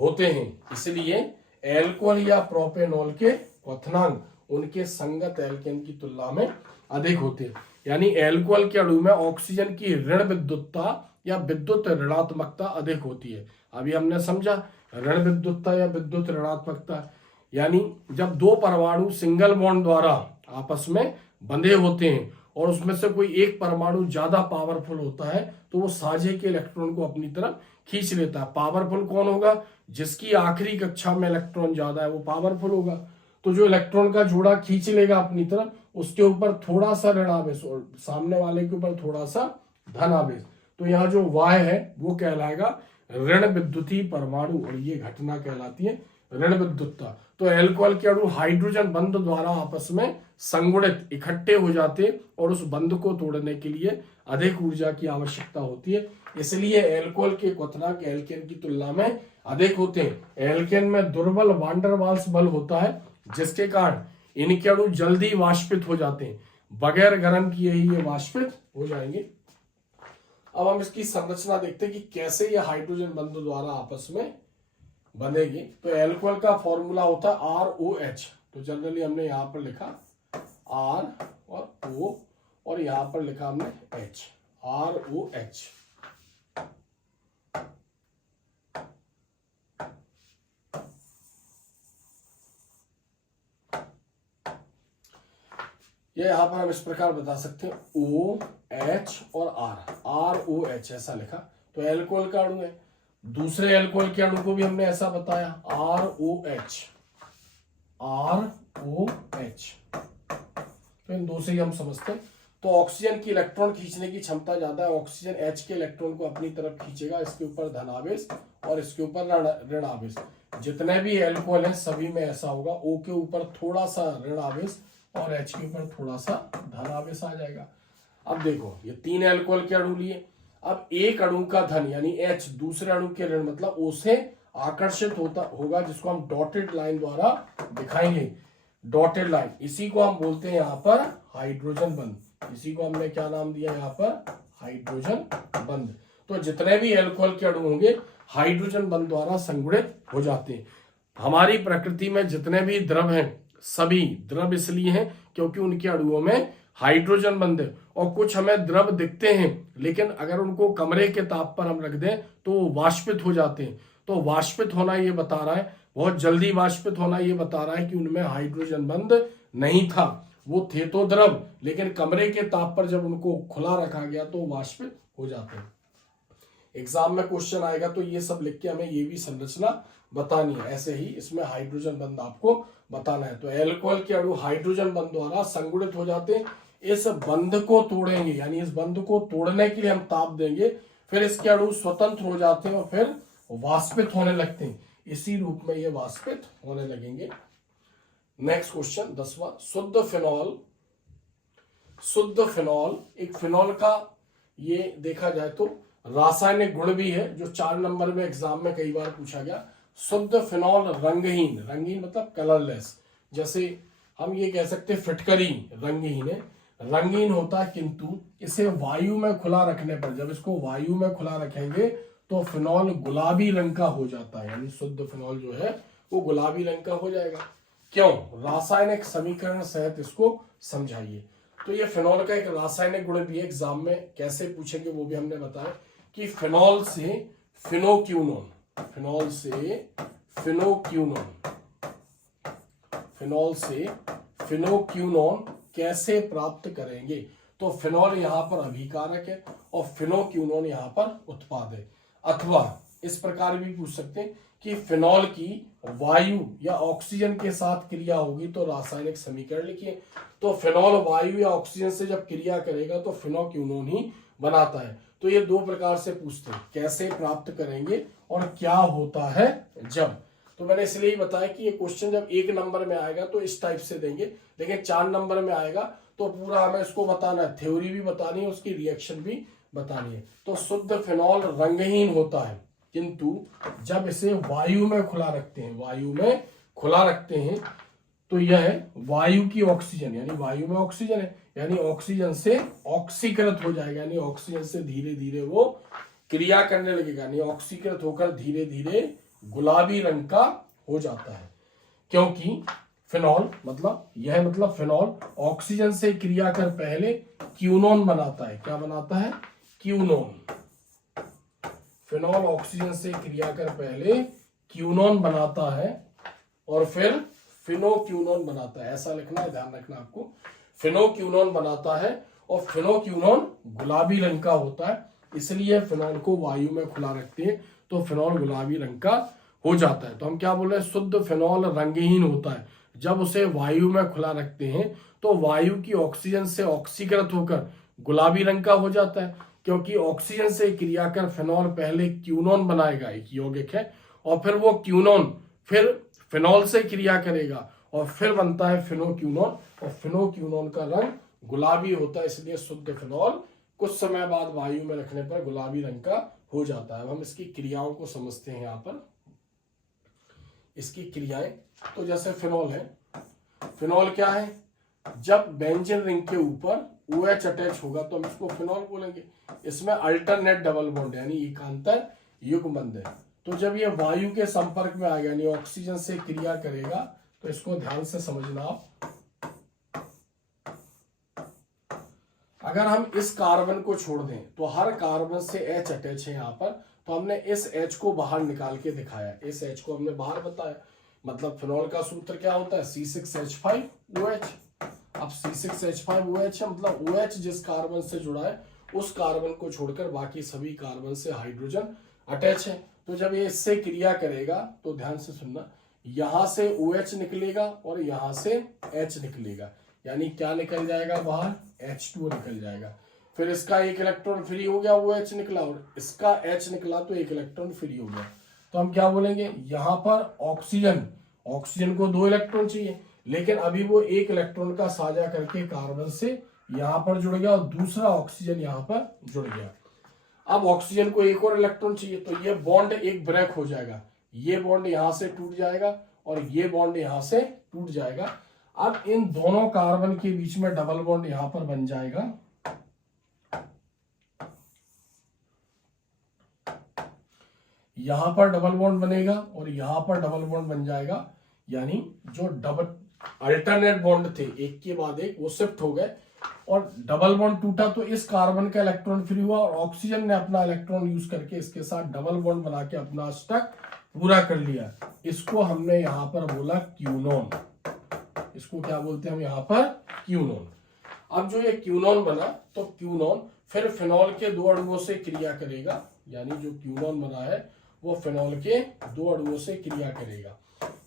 होते हैं, इसलिए एल्कोहल या प्रोपेनॉल के क्वथनांक उनके संगत एल्केन की तुलना में अधिक होते हैं। यानी एल्कोहल के अणु में ऑक्सीजन की ऋण विद्युतता या विद्युत ऋणात्मकता अधिक होती है। अभी हमने समझा ऋण विद्युतता या विद्युत ऋणात्मकता, यानी जब दो परमाणु सिंगल बॉन्ड द्वारा आपस में बंधे होते हैं और उसमें से कोई एक परमाणु ज्यादा पावरफुल होता है तो वो साझे के इलेक्ट्रॉन को अपनी तरफ खींच लेता है। पावरफुल कौन होगा? जिसकी आखिरी कक्षा में इलेक्ट्रॉन ज्यादा है वो पावरफुल होगा। तो जो इलेक्ट्रॉन का जोड़ा खींच लेगा अपनी तरफ, उसके ऊपर थोड़ा सा ऋण आवेश और सामने वाले के ऊपर थोड़ा सा धन आवेश, तो यहाँ जो Y है वो कहलाएगा ऋण विद्युतीय परमाणु, और ये घटना कहलाती है ऋण विद्युतता। तो एल्कोहल के अणु हाइड्रोजन बंध द्वारा आपस में संगुणित इकट्ठे हो जाते और उस बंध को तोड़ने के लिए अधिक ऊर्जा की आवश्यकता होती है, इसलिए एल्कोहल के क्वथनांक एल्केन की तुलना में अधिक होते हैं। एल्केन में दुर्बल वांडर वाल्स बल होता है, जिसके कारण इनके अणु जल्दी वाष्पित हो जाते हैं, बगैर गर्म किए ही ये वाष्पित हो जाएंगे। अब हम इसकी संरचना देखते हैं कि कैसे ये हाइड्रोजन बंधों द्वारा आपस में बंधेगी। तो एल्कोहल का फॉर्मूला होता है ROH, तो जनरली हमने यहां पर लिखा R और O और यहां पर लिखा हमने H, ROH। ये यहां पर हम इस प्रकार बता सकते हैं OH और ROH ऐसा लिखा, तो एल्कोहल का अणु है। दूसरे एल्कोहल के अणु को भी हमने ऐसा बताया ROH, तो इन दो से ही हम समझते हैं। तो ऑक्सीजन की इलेक्ट्रॉन खींचने की क्षमता ज्यादा है, ऑक्सीजन H के इलेक्ट्रॉन को अपनी तरफ खींचेगा, इसके ऊपर धन आवेश और इसके ऊपर ऋण आवेश। जितने भी एल्कोहल हैं सभी में ऐसा होगा, O के ऊपर थोड़ा सा ऋण आवेश और H के ऊपर थोड़ा सा धन आवेश आ जाएगा। अब देखो ये तीन एल्कोहल के अणु लिए, अब एक अणु का धन यानी H दूसरे अणु के ऋण मतलब O से आकर्षित होगा, जिसको हम डॉटेड लाइन द्वारा दिखाएंगे। डॉटेड लाइन, इसी को हम बोलते हैं यहाँ पर हाइड्रोजन बंध, इसी को हमने क्या नाम दिया यहाँ पर? हाइड्रोजन बंध। तो जितने भी एल्कोहल के अणु होंगे हाइड्रोजन बंध द्वारा संगुणित हो जाते हैं। हमारी प्रकृति में जितने भी द्रव हैं सभी द्रव इसलिए हैं क्योंकि उनके अणुओं में हाइड्रोजन बंध है, और कुछ हमें द्रव दिखते हैं लेकिन अगर उनको कमरे के ताप पर हम रख दें तो वाष्पित हो जाते हैं। तो वाष्पित होना ये बता रहा है, बहुत जल्दी वाष्पित होना ये बता रहा है कि उनमें हाइड्रोजन बंध नहीं था। वो थे तो द्रव, लेकिन कमरे के ताप पर जब उनको खुला रखा गया तो वाष्पित हो जाते हैं। एग्जाम में क्वेश्चन आएगा तो ये सब लिख के हमें ये भी संरचना बतानी है, ऐसे ही इसमें हाइड्रोजन बंध आपको बताना है। तो एल्कोहल के अणु हाइड्रोजन बंध द्वारा संगुणित हो जाते हैं, इस बंध को तोड़ेंगे यानी इस बंध को तोड़ने के लिए हम ताप देंगे, फिर इसके अणु स्वतंत्र हो जाते हैं और फिर वाष्पित होने लगते हैं, इसी रूप में ये वाष्पित होने लगेंगे। नेक्स्ट क्वेश्चन 10वां, शुद्ध फिनॉल। शुद्ध फिनॉल, एक फिनॉल का ये देखा जाए तो रासायनिक गुण भी है जो 4 नंबर में एग्जाम में कई बार पूछा गया। शुद्ध फिनॉल रंगहीन, रंगीन मतलब कलरलेस, जैसे हम ये कह सकते हैं फिटकरी रंगहीन है, रंगीन होता है, किंतु इसे वायु में खुला रखने पर, जब इसको वायु में खुला रखेंगे तो फिनॉल गुलाबी रंग का हो जाता है, यानी शुद्ध फिनॉल जो है वो गुलाबी रंग का हो जाएगा। क्यों? रासायनिक समीकरण सहित इसको समझाइए। तो ये फिनॉल का एक रासायनिक गुण भी है, एग्जाम में कैसे पूछेंगे वो भी हमने बताया कि फिनॉल से फिनोक्यूनोन, फिनॉल से फिनोक्यूनोन, फिनॉल से फिनोक्यूनोन कैसे प्राप्त करेंगे? तो फिनॉल यहां पर अभिकारक है और फिनोक्यूनोन यहां पर उत्पाद है। अथवा इस प्रकार भी पूछ सकते हैं कि फिनॉल की वायु या ऑक्सीजन के साथ क्रिया होगी तो रासायनिक समीकरण लिखिए। तो फिनॉल वायु या ऑक्सीजन से जब क्रिया करेगा तो फिनोक्यूनोन ही बनाता है। तो ये दो प्रकार से पूछते हैं, कैसे प्राप्त करेंगे और क्या होता है जब। तो मैंने इसलिए ही बताया कि ये क्वेश्चन जब 1 नंबर में आएगा तो इस टाइप से देंगे, लेकिन 4 नंबर में आएगा तो पूरा हमें इसको बताना है, थ्योरी भी बतानी है, उसकी रिएक्शन भी बतानी है। तो शुद्ध फिनॉल रंगहीन होता है, किंतु जब इसे वायु में खुला रखते हैं, वायु में खुला रखते हैं तो यह वायु की ऑक्सीजन, यानी वायु में ऑक्सीजन है, यानी ऑक्सीजन से ऑक्सीकृत हो जाएगा, यानी ऑक्सीजन से धीरे धीरे वो क्रिया करने लगेगा, यानी ऑक्सीकृत होकर धीरे धीरे गुलाबी रंग का हो जाता है। क्योंकि फिनॉल मतलब फिनॉल ऑक्सीजन से क्रिया कर पहले क्यूनोन बनाता है। क्या बनाता है? क्यूनोन। फिनॉल ऑक्सीजन से क्रिया कर पहले क्यूनोन बनाता है और फिर फिनोक्यूनोन बनाता है। ऐसा लिखना है, ध्यान रखना आपको। फिनोक्यूनोन बनाता है और फिनोक्यूनोन गुलाबी रंग का होता है, इसलिए फिनॉल को वायु में खुला रखते हैं तो फिनॉल गुलाबी रंग का हो जाता है। तो हम क्या बोल रहे हैं? शुद्ध फिनॉल रंगहीन होता है। जब उसे वायु में खुला रखते हैं तो वायु की ऑक्सीजन से ऑक्सीकृत होकर गुलाबी रंग का हो जाता है, क्योंकि ऑक्सीजन से क्रिया कर फिनॉल पहले क्यूनोन बनाएगा, एक यौगिक है, और फिर वो क्यूनोन फिर फिनॉल से क्रिया करेगा और फिर बनता है फिनोक्यूनोन, और फिनोक्यूनोन का रंग गुलाबी होता है, इसलिए शुद्ध फिनॉल कुछ समय बाद वायु में रखने पर गुलाबी रंग का हो जाता है। अब हम इसकी क्रियाओं को समझते हैं। यहाँ पर इसकी क्रियाएं, तो जैसे फिनॉल है, फिनॉल क्या है? जब बेंजीन रिंग के ऊपर OH अटैच होगा तो हम इसको फिनॉल बोलेंगे। इसमें अल्टरनेट डबल बॉन्ड यानी एकांतर युग्मबंध है। तो जब ये वायु के संपर्क में आएगा यानी ऑक्सीजन से क्रिया करेगा, तो इसको ध्यान से समझना आप। अगर हम इस कार्बन को छोड़ दें तो हर कार्बन से H अटैच है यहाँ पर, तो हमने इस H को बाहर निकाल के दिखाया, इस H को हमने बाहर बताया। मतलब फिनॉल का सूत्र क्या होता है? C6H5OH। अब C6H5OH है, मतलब OH जिस कार्बन से जुड़ा है उस कार्बन को छोड़कर बाकी सभी कार्बन से हाइड्रोजन अटैच है। तो जब ये इससे क्रिया करेगा तो ध्यान से सुनना, यहां से OH निकलेगा और यहां से H निकलेगा, यानी क्या निकल जाएगा बाहर? H2 निकल जाएगा। फिर इसका एक इलेक्ट्रॉन फ्री हो गया, OH निकला, और इसका H निकला तो एक इलेक्ट्रॉन फ्री हो गया। तो हम क्या बोलेंगे? यहां पर ऑक्सीजन को 2 इलेक्ट्रॉन चाहिए, लेकिन अभी वो एक इलेक्ट्रॉन का साझा करके कार्बन से यहां पर जुड़ गया और दूसरा ऑक्सीजन यहां पर जुड़ गया। अब ऑक्सीजन को एक और इलेक्ट्रॉन चाहिए, तो ये बॉन्ड एक ब्रेक हो जाएगा, ये बॉन्ड यहां से टूट जाएगा और ये बॉन्ड यहां से टूट जाएगा। अब इन दोनों कार्बन के बीच में डबल बॉन्ड यहां पर बन जाएगा, यहां पर डबल बॉन्ड बनेगा और यहां पर डबल बॉन्ड बन जाएगा, यानी जो डबल अल्टरनेट बॉन्ड थे एक के बाद एक वो शिफ्ट हो गए और डबल बॉन्ड टूटा तो इस कार्बन का इलेक्ट्रॉन फ्री हुआ और ऑक्सीजन ने अपना इलेक्ट्रॉन यूज करके इसके साथ डबल बॉन्ड बना के अपना अष्टक पूरा कर लिया। इसको हमने यहां पर बोला क्यूनोन। इसको क्या बोलते हैं हम यहां पर? क्यूनोन। अब जो ये क्यूनोन बना तो क्यूनोन फिर फिनॉल के 2 अणुओं से क्रिया करेगा, यानी जो क्यूनोन बना है वो फिनॉल के 2 अणुओं से क्रिया करेगा।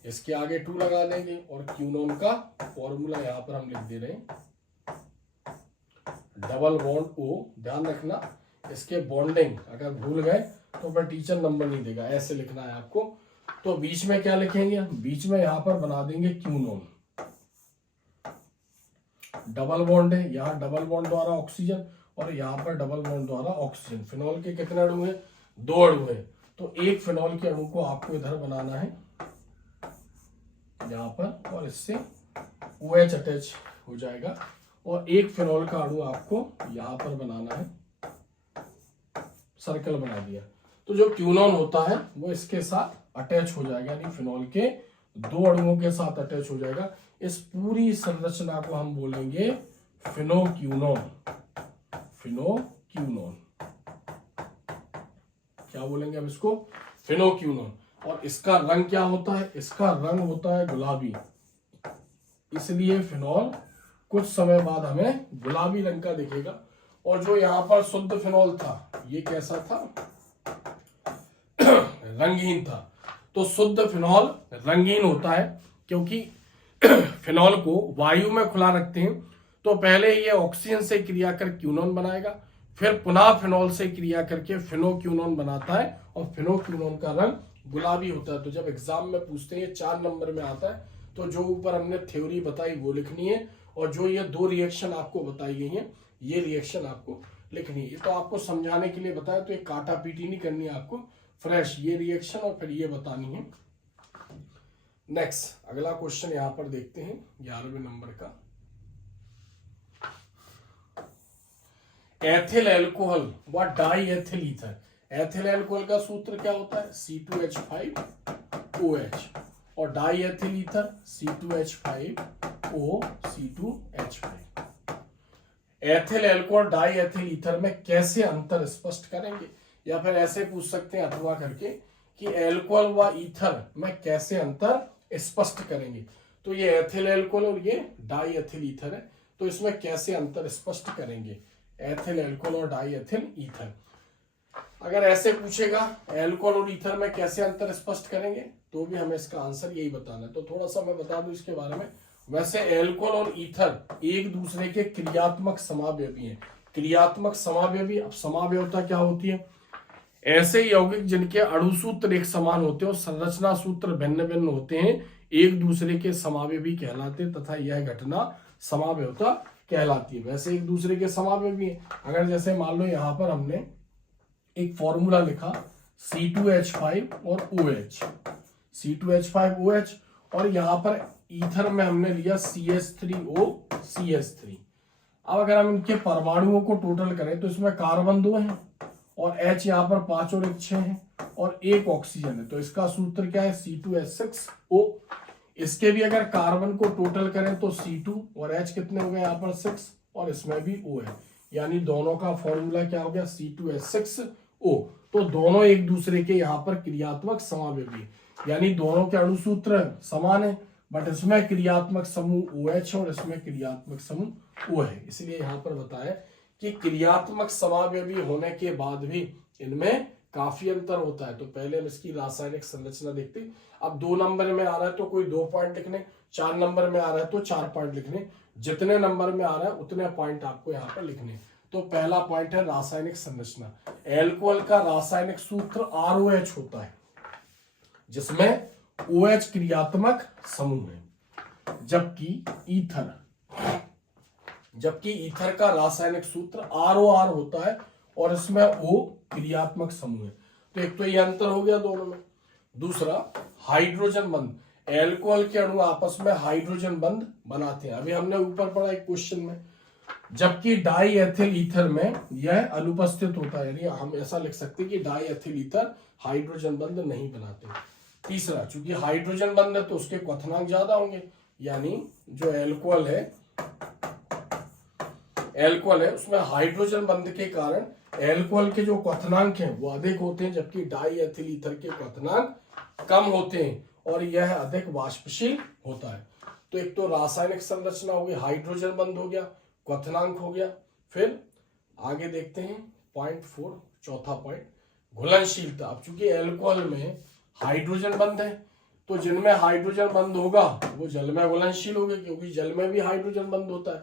इसके आगे 2 लगा देंगे और क्यूनोन का फॉर्मूला यहां पर हम लिख दे रहे हैं, डबल बॉन्ड O। ध्यान रखना, इसके बॉन्डिंग अगर भूल गए तो फिर टीचर नंबर नहीं देगा, ऐसे लिखना है आपको। तो बीच में क्या लिखेंगे? बीच में यहां पर बना देंगे क्यूनोन, डबल बॉन्ड है, यहां डबल बॉन्ड द्वारा ऑक्सीजन और यहां पर डबल बॉन्ड द्वारा ऑक्सीजन। फिनॉल के कितने अणु हैं? 2 अणु हैं, तो एक फिनॉल के अणु को आपको इधर बनाना है यहां पर, और इससे OH अटैच हो जाएगा और एक फिनॉल का अणु आपको यहां पर बनाना है, सर्कल बना दिया। तो जो क्यूनोन होता है वो इसके साथ अटैच हो जाएगा, यानी फिनॉल के 2 अणुओं के साथ अटैच हो जाएगा। इस पूरी संरचना को हम बोलेंगे फिनोक्यूनोन। फिनोक्यूनोन क्या क्या बोलेंगे अब इसको, फिनोक्यूनोन। और इसका रंग क्या होता है, इसका रंग होता है गुलाबी, इसलिए फिनॉल कुछ समय बाद हमें गुलाबी रंग का दिखेगा। और जो यहाँ पर शुद्ध फिनॉल था ये कैसा था, रंगीन था। तो शुद्ध फिनॉल रंगीन होता है, क्योंकि फिनॉल को वायु में खुला रखते हैं तो पहले ये ऑक्सीजन से क्रिया कर क्यूनोन बनाएगा, फिर पुनः फिनॉल से क्रिया करके फिनोक्यूनोन बनाता है, और फिनोक्यूनोन का रंग गुलाबी होता है। तो जब एग्जाम में पूछते हैं 4 नंबर में आता है, तो जो ऊपर हमने थ्योरी बताई वो लिखनी है, और जो ये 2 रिएक्शन आपको बताई गई हैं ये रिएक्शन आपको लिखनी है। तो आपको समझाने के लिए बताया, तो एक काटा पीटी नहीं करनी है आपको, फ्रेश ये रिएक्शन और फिर ये बतानी है। नेक्स्ट अगला क्वेश्चन यहां पर देखते हैं 11वें नंबर का। एथिल अल्कोहल व die ethyl ether. Ethyl alcohol का सूत्र क्या होता है, C2H5OH, और die ethyl ether C2H5OC2H5। Ethyl alcohol die ethyl ether में कैसे अंतर स्पष्ट करेंगे, या फिर ऐसे पूछ सकते हैं अथवा करके कि अल्कोहल व ईथर में कैसे अंतर स्पष्ट करेंगे। तो ये एथिल अल्कोहल और ये डाई एथिल ईथर है, तो इसमें कैसे अंतर स्पष्ट करेंगे, एथिल अल्कोहल और डाई एथिल ईथर। अगर ऐसे पूछेगा अल्कोहल और ईथर में कैसे अंतर स्पष्ट करेंगे, तो भी हमें इसका आंसर यही बताना है। तो थोड़ा सा मैं बता दूं इसके बारे में। वैसे अल्कोहल और ईथर एक दूसरे के क्रियात्मक समावयवी हैं। क्रियात्मक समावयवी, अब समावयवता क्या होती है, ऐसे यौगिक जिनके अणुसूत्र एक समान होते हैं और संरचना सूत्र भिन्न भिन्न होते हैं, एक दूसरे के समावयवी कहलाते तथा यह घटना समावयवता कहलाती है। वैसे एक दूसरे के समावयवी है। अगर जैसे मान लो यहाँ पर हमने एक फॉर्मूला लिखा C2H5 और OH, C2H5OH, और यहाँ पर ईथर में हमने लिया CH3O CH3। अब अगर हम इनके परमाणुओं को टोटल करें तो इसमें कार्बन 2 हैं और H यहाँ पर 5 और 1 6 हैं और 1 ऑक्सीजन है। तो इसका सूत्र क्या है, C2H6O। इसके भी अगर कार्बन को टोटल करें तो C2 और H कितने हो गए यहाँ पर 6, और इसमें भी O है, यानी दोनों का फॉर्मूला क्या हो गया, C2H6O। तो दोनों एक दूसरे के यहाँ पर क्रियात्मक समावयवी, यानी दोनों के अणुसूत्र समान है, बट इसमें क्रियात्मक समूह OH और इसमें क्रियात्मक समूह O है। इसलिए यहाँ पर बताया कि क्रियात्मक समावयवी होने के बाद भी इनमें काफी अंतर होता है। तो पहले हम इसकी रासायनिक संरचना देखते हैं। अब 2 नंबर में आ रहा है तो कोई 2 पॉइंट लिखने, 4 नंबर में आ रहा है तो 4 पॉइंट लिखने, जितने नंबर में आ रहा है उतने पॉइंट आपको यहाँ पर लिखने। तो पहला पॉइंट है रासायनिक संरचना। एल्कोहल का रासायनिक सूत्र ROH होता है, जिसमें OH क्रियात्मक समूह है, जबकि ईथर का रासायनिक सूत्र ROR होता है और इसमें O क्रियात्मक समूह है। तो एक तो ये अंतर हो गया दोनों में। दूसरा, हाइड्रोजन बंध। एल्कोहल के अणु आपस में हाइड्रोजन बंध बनाते हैं। अभी हमने ऊपर पढ़ा एक क्वेश्चन में, जबकि डाई एथिल ईथर में यह अनुपस्थित होता है, यानी हम ऐसा लिख सकते हैं कि डाई एथिल ईथर हाइड्रोजन बंध नहीं बनाते। तीसरा, चूंकि हाइड्रोजन बंध है तो उसके क्वथनांक ज्यादा होंगे, यानी जो एल्कोहल है उसमें हाइड्रोजन बंध के कारण एल्कोहल के जो क्वथनांक हैं वो अधिक होते हैं, जबकि डाई एथिल ईथर के क्वथनांक कम होते हैं और यह अधिक वाष्पशील होता है। तो एक तो रासायनिक संरचना हो गई, हाइड्रोजन बंध हो गया, क्वथनांक हो गया। फिर आगे देखते हैं पॉइंट 4, चौथा पॉइंट, घुलनशीलता। अब चूंकि एल्कोहल में हाइड्रोजन बंध है तो जिनमें हाइड्रोजन बंध होगा वो जल में घुलनशील होंगे, क्योंकि जल में भी हाइड्रोजन बंध होता है।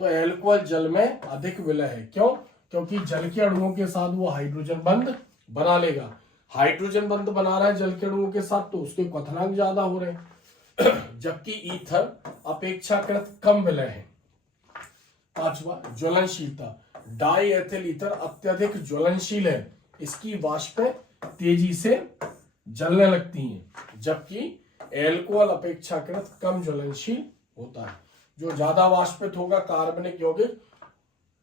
तो एल्कोहल जल में अधिक विलय है। क्यों? क्योंकि जल के अणुओं के साथ वो हाइड्रोजन बंध बना लेगा। हाइड्रोजन बंध बना रहा है जल के अणुओं के साथ, तो उसके क्वथनांक ज्यादा हो रहे हैं, जबकि ईथर अपेक्षाकृत कम विलय है। पांचवा, ज्वलनशीलता। डाई एथिल ईथर अत्यधिक ज्वलनशील है, इसकी वाष्पें तेजी से जलने लगती हैं, जबकि एल्कोहल अपेक्षाकृत कम ज्वलनशील होता है। जो ज्यादा वाष्पित होगा कार्बनिक यौगिक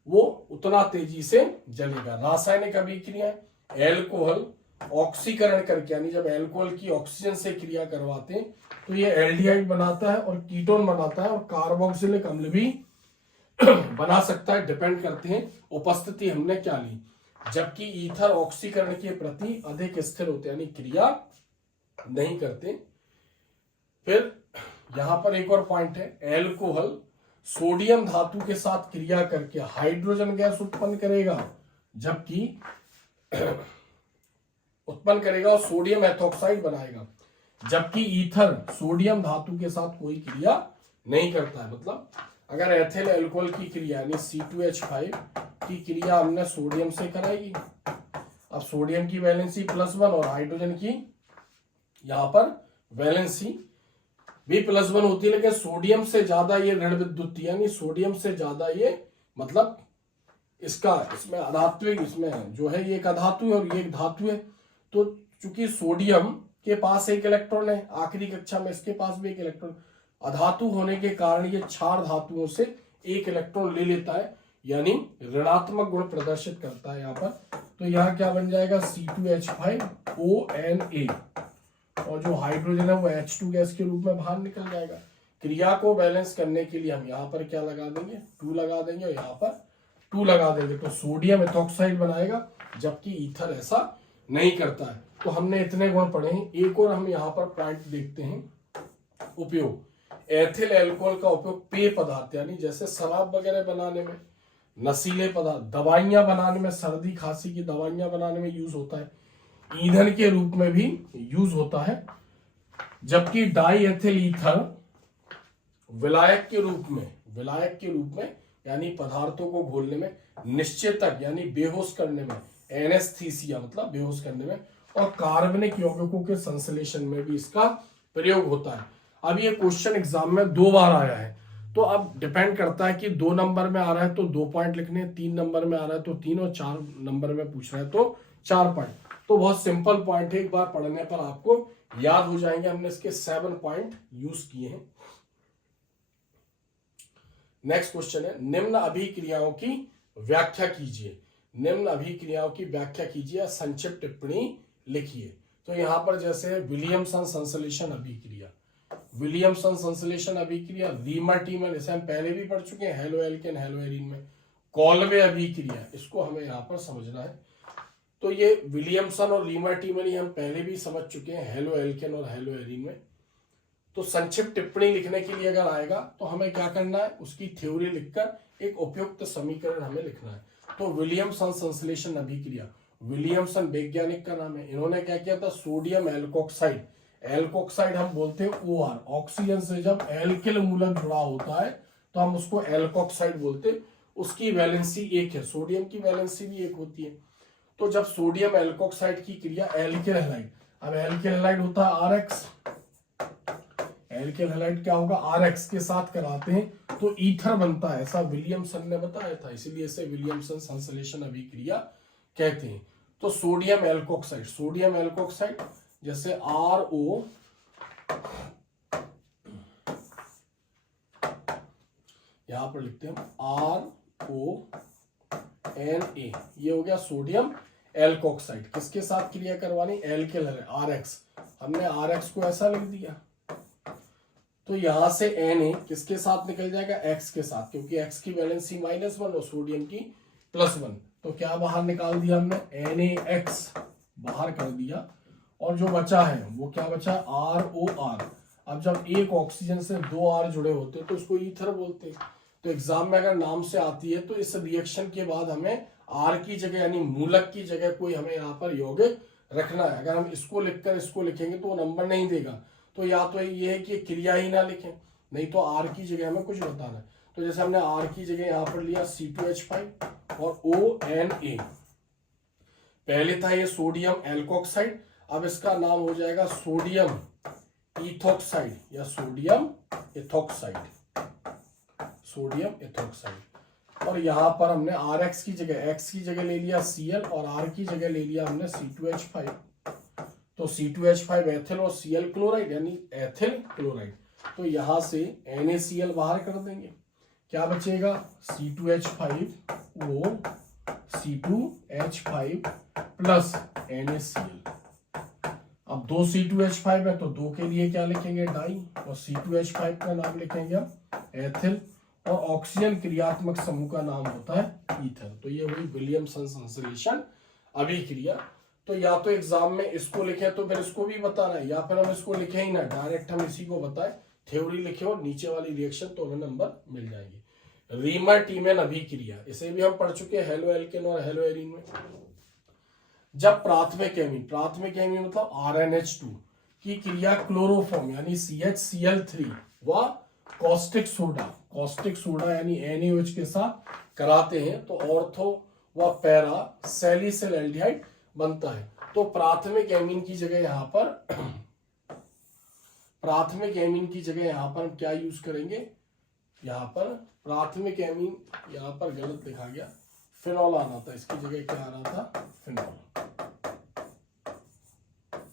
वो उतना तेजी से जलेगा। रासायनिक अभिक्रिया, एल्कोहल ऑक्सीकरण करके, यानी जब एल्कोहल की ऑक्सीजन से क्रिया करवाते हैं तो ये एल्डिहाइड बनाता है और कीटोन बनाता है और कार्बोक्सिलिक अम्ल भी बना सकता है। डिपेंड करते हैं उपस्थिति हमने क्या ली। जबकि ईथर ऑक्सीकरण के प्रति अधिक स्थिर होते यानी क्रिया नहीं करते। फिर यहां पर एक और पॉइंट है, एल्कोहल सोडियम धातु के साथ क्रिया करके हाइड्रोजन गैस उत्पन्न करेगा, जबकि उत्पन्न करेगा और सोडियम एथॉक्साइड बनाएगा, जबकि ईथर सोडियम धातु के साथ कोई क्रिया नहीं करता है। मतलब अगर एथिल अल्कोहल की क्रिया यानी C2H5 की क्रिया हमने सोडियम से कराई, अब सोडियम की वैलेंसी +1 और हाइड्रोजन की यहां पर वैलेंसी भी +1 होती है, लेकिन सोडियम से ज्यादा ये ऋण विद्युत यानी सोडियम से ज्यादा ये मतलब इसका इसमें अधात्विक, इसमें जो है ये एक अधातु है और ये एक धातु है। तो चूंकि सोडियम के पास एक इलेक्ट्रॉन है, आखिरी कक्षा में इसके पास भी एक इलेक्ट्रॉन, अधातु होने के कारण ये क्षार धातुओं से एक इलेक्ट्रॉन ले लेता है, यानी ऋणात्मक गुण प्रदर्शित करता है यहाँ पर। तो यहाँ क्या बन जाएगा C2H5ONA, और जो हाइड्रोजन है वो H2 गैस के रूप में बाहर निकल जाएगा। क्रिया को बैलेंस करने के लिए हम यहाँ पर क्या लगा देंगे, 2 लगा देंगे और यहाँ पर 2 लगा देंगे, तो सोडियम एथॉक्साइड बनाएगा, जबकि ईथर ऐसा नहीं करता है। तो हमने इतने गुण पढ़े हैं। एक और हम यहाँ पर पॉइंट देखते हैं, उपयोग। एथिल अल्कोहल का उपयोग पेय पदार्थ यानी जैसे शराब वगैरह बनाने में, नशीले पदार्थ, दवाइयां बनाने में, सर्दी खांसी की दवाइयां बनाने में यूज होता है, ईंधन के रूप में भी यूज होता है, जबकि डाई एथिल ईथर विलायक के रूप में यानी पदार्थों को घोलने में, निश्चेतक यानी बेहोश करने में, एनेस्थीसिया मतलब बेहोश करने में, और कार्बनिक यौगिकों के संश्लेषण में भी इसका प्रयोग होता है। अब ये क्वेश्चन एग्जाम में 2 बार आया है, तो अब डिपेंड करता है कि 2 नंबर में आ रहा है तो 2 पॉइंट लिखने, 3 नंबर में आ रहा है तो 3, और 4 नंबर में पूछ रहा है तो 4 पॉइंट। तो बहुत सिंपल पॉइंट है, एक बार पढ़ने पर आपको याद हो जाएंगे। हमने इसके 7 पॉइंट यूज किए हैं। नेक्स्ट क्वेश्चन है, निम्न अभिक्रियाओं की व्याख्या कीजिए। निम्न अभिक्रियाओं की व्याख्या कीजिए, संक्षिप्त टिप्पणी लिखिए। तो यहां पर जैसे विलियमसन संश्लेषण अभिक्रिया, विलियमसन संश्लेषण अभिक्रिया, रीमर-टीमर, इसे हम पहले भी पढ़ चुके हैं हेलो एल्केन हेलो एरीन में। कॉलवे अभिक्रिया, इसको हमें यहाँ पर समझना है। तो ये विलियमसन और रीमर-टीमर हम पहले भी समझ चुके हैं हेलो एल्केन और हेलो एरीन में। तो संक्षिप्त टिप्पणी लिखने के लिए अगर आएगा तो हमें क्या करना है, उसकी थ्योरी लिखकर एक उपयुक्त समीकरण हमें लिखना है। तो विलियमसन संश्लेषण अभिक्रिया, विलियमसन वैज्ञानिक का नाम है, इन्होंने क्या किया था, सोडियम एल्कोक्साइड, एल्कोक्साइड हम बोलते हैं OR, ऑक्सीजन से जब एल्किल मूलक जुड़ा होता है तो हम उसको एल्कोक्साइड बोलते हैं। उसकी वैलेंसी 1 है, सोडियम की वैलेंसी भी 1 होती है। तो जब सोडियम एल्कोक्साइड की क्रिया एल्किल हैलाइड, अब एल्किल हैलाइड होता है RX, एल्किल हैलाइड क्या होगा, RX के साथ कराते हैं तो ईथर बनता है, ऐसा विलियमसन ने बताया था, इसलिए इसे विलियमसन संश्लेषण अभिक्रिया कहते हैं। तो सोडियम एल्कोक्साइड जैसे RO, यहां पर लिखते हैं RONA, ये हो गया सोडियम एल्कोक्साइड। किसके साथ क्रिया करवानी, एल्किल हैलाइड RX, हमने RX को ऐसा लिख दिया, तो यहां से Na किसके साथ निकल जाएगा, X के साथ, क्योंकि X की वैलेंसी -1 और सोडियम की +1। तो क्या बाहर निकाल दिया हमने, NaX बाहर कर दिया, और जो बचा है वो क्या बचा, ROR। अब जब एक ऑक्सीजन से 2 R जुड़े होते तो उसको ईथर बोलते हैं। तो एग्जाम में अगर नाम से आती है तो इस रिएक्शन के बाद हमें R की जगह यानी मूलक की जगह कोई हमें यहाँ पर यौगिक रखना है। अगर हम इसको लिखकर इसको लिखेंगे तो वो नंबर नहीं देगा, तो या तो ये है कि क्रिया ही ना लिखें, नहीं तो R की जगह हमें कुछ बताना है। तो जैसे हमने R की जगह यहाँ पर लिया C2H5 और ONA, पहले था ये सोडियम एल्कोक्साइड, अब इसका नाम हो जाएगा सोडियम इथोक्साइड या सोडियम एथोक्साइड, और यहां पर हमने RX की जगह X की जगह ले लिया Cl और R की जगह ले लिया हमने C2H5। तो C2H5 एथिल और Cl क्लोराइड यानी एथिल क्लोराइड। तो यहां से NaCl बाहर कर देंगे, क्या बचेगा, C2H5O C2H5 प्लस NaCl। अब 2 C2H5 है तो 2 के लिए क्या लिखेंगे, डाई, और C2H5 का नाम लिखेंगे हम एथिल, और ऑक्सीजन क्रियात्मक समूह का नाम होता है ईथर। तो ये हुई विलियमसन संश्लेषण अभिक्रिया। तो या तो एग्जाम में इसको लिखे तो फिर इसको भी बताना है, या फिर हम इसको लिखे ही ना, डायरेक्ट हम इसी को बताएं, थ्योरी लिखे और नीचे वाली रिएक्शन, तो हमें नंबर मिल जाएंगे। रीमर टीमेन अभिक्रिया, इसे भी हम पढ़ चुके हैं हेलो एल्केन और हेलो एरीन में। जब प्राथमिक एमीन मतलब RnH2 की क्रिया क्लोरोफॉर्म यानी CHCl3 व कॉस्टिक सोडा यानी NaOH के साथ कराते हैं तो ऑर्थो व पैरा सैलिसिल एल्डिहाइड बनता है। तो प्राथमिक एमीन की जगह यहां पर हम क्या यूज करेंगे, यहां पर प्राथमिक एमीन, यहां पर गलत लिखा गया, फिनॉल आना था, इसकी जगह क्या आ रहा था, फिनॉल,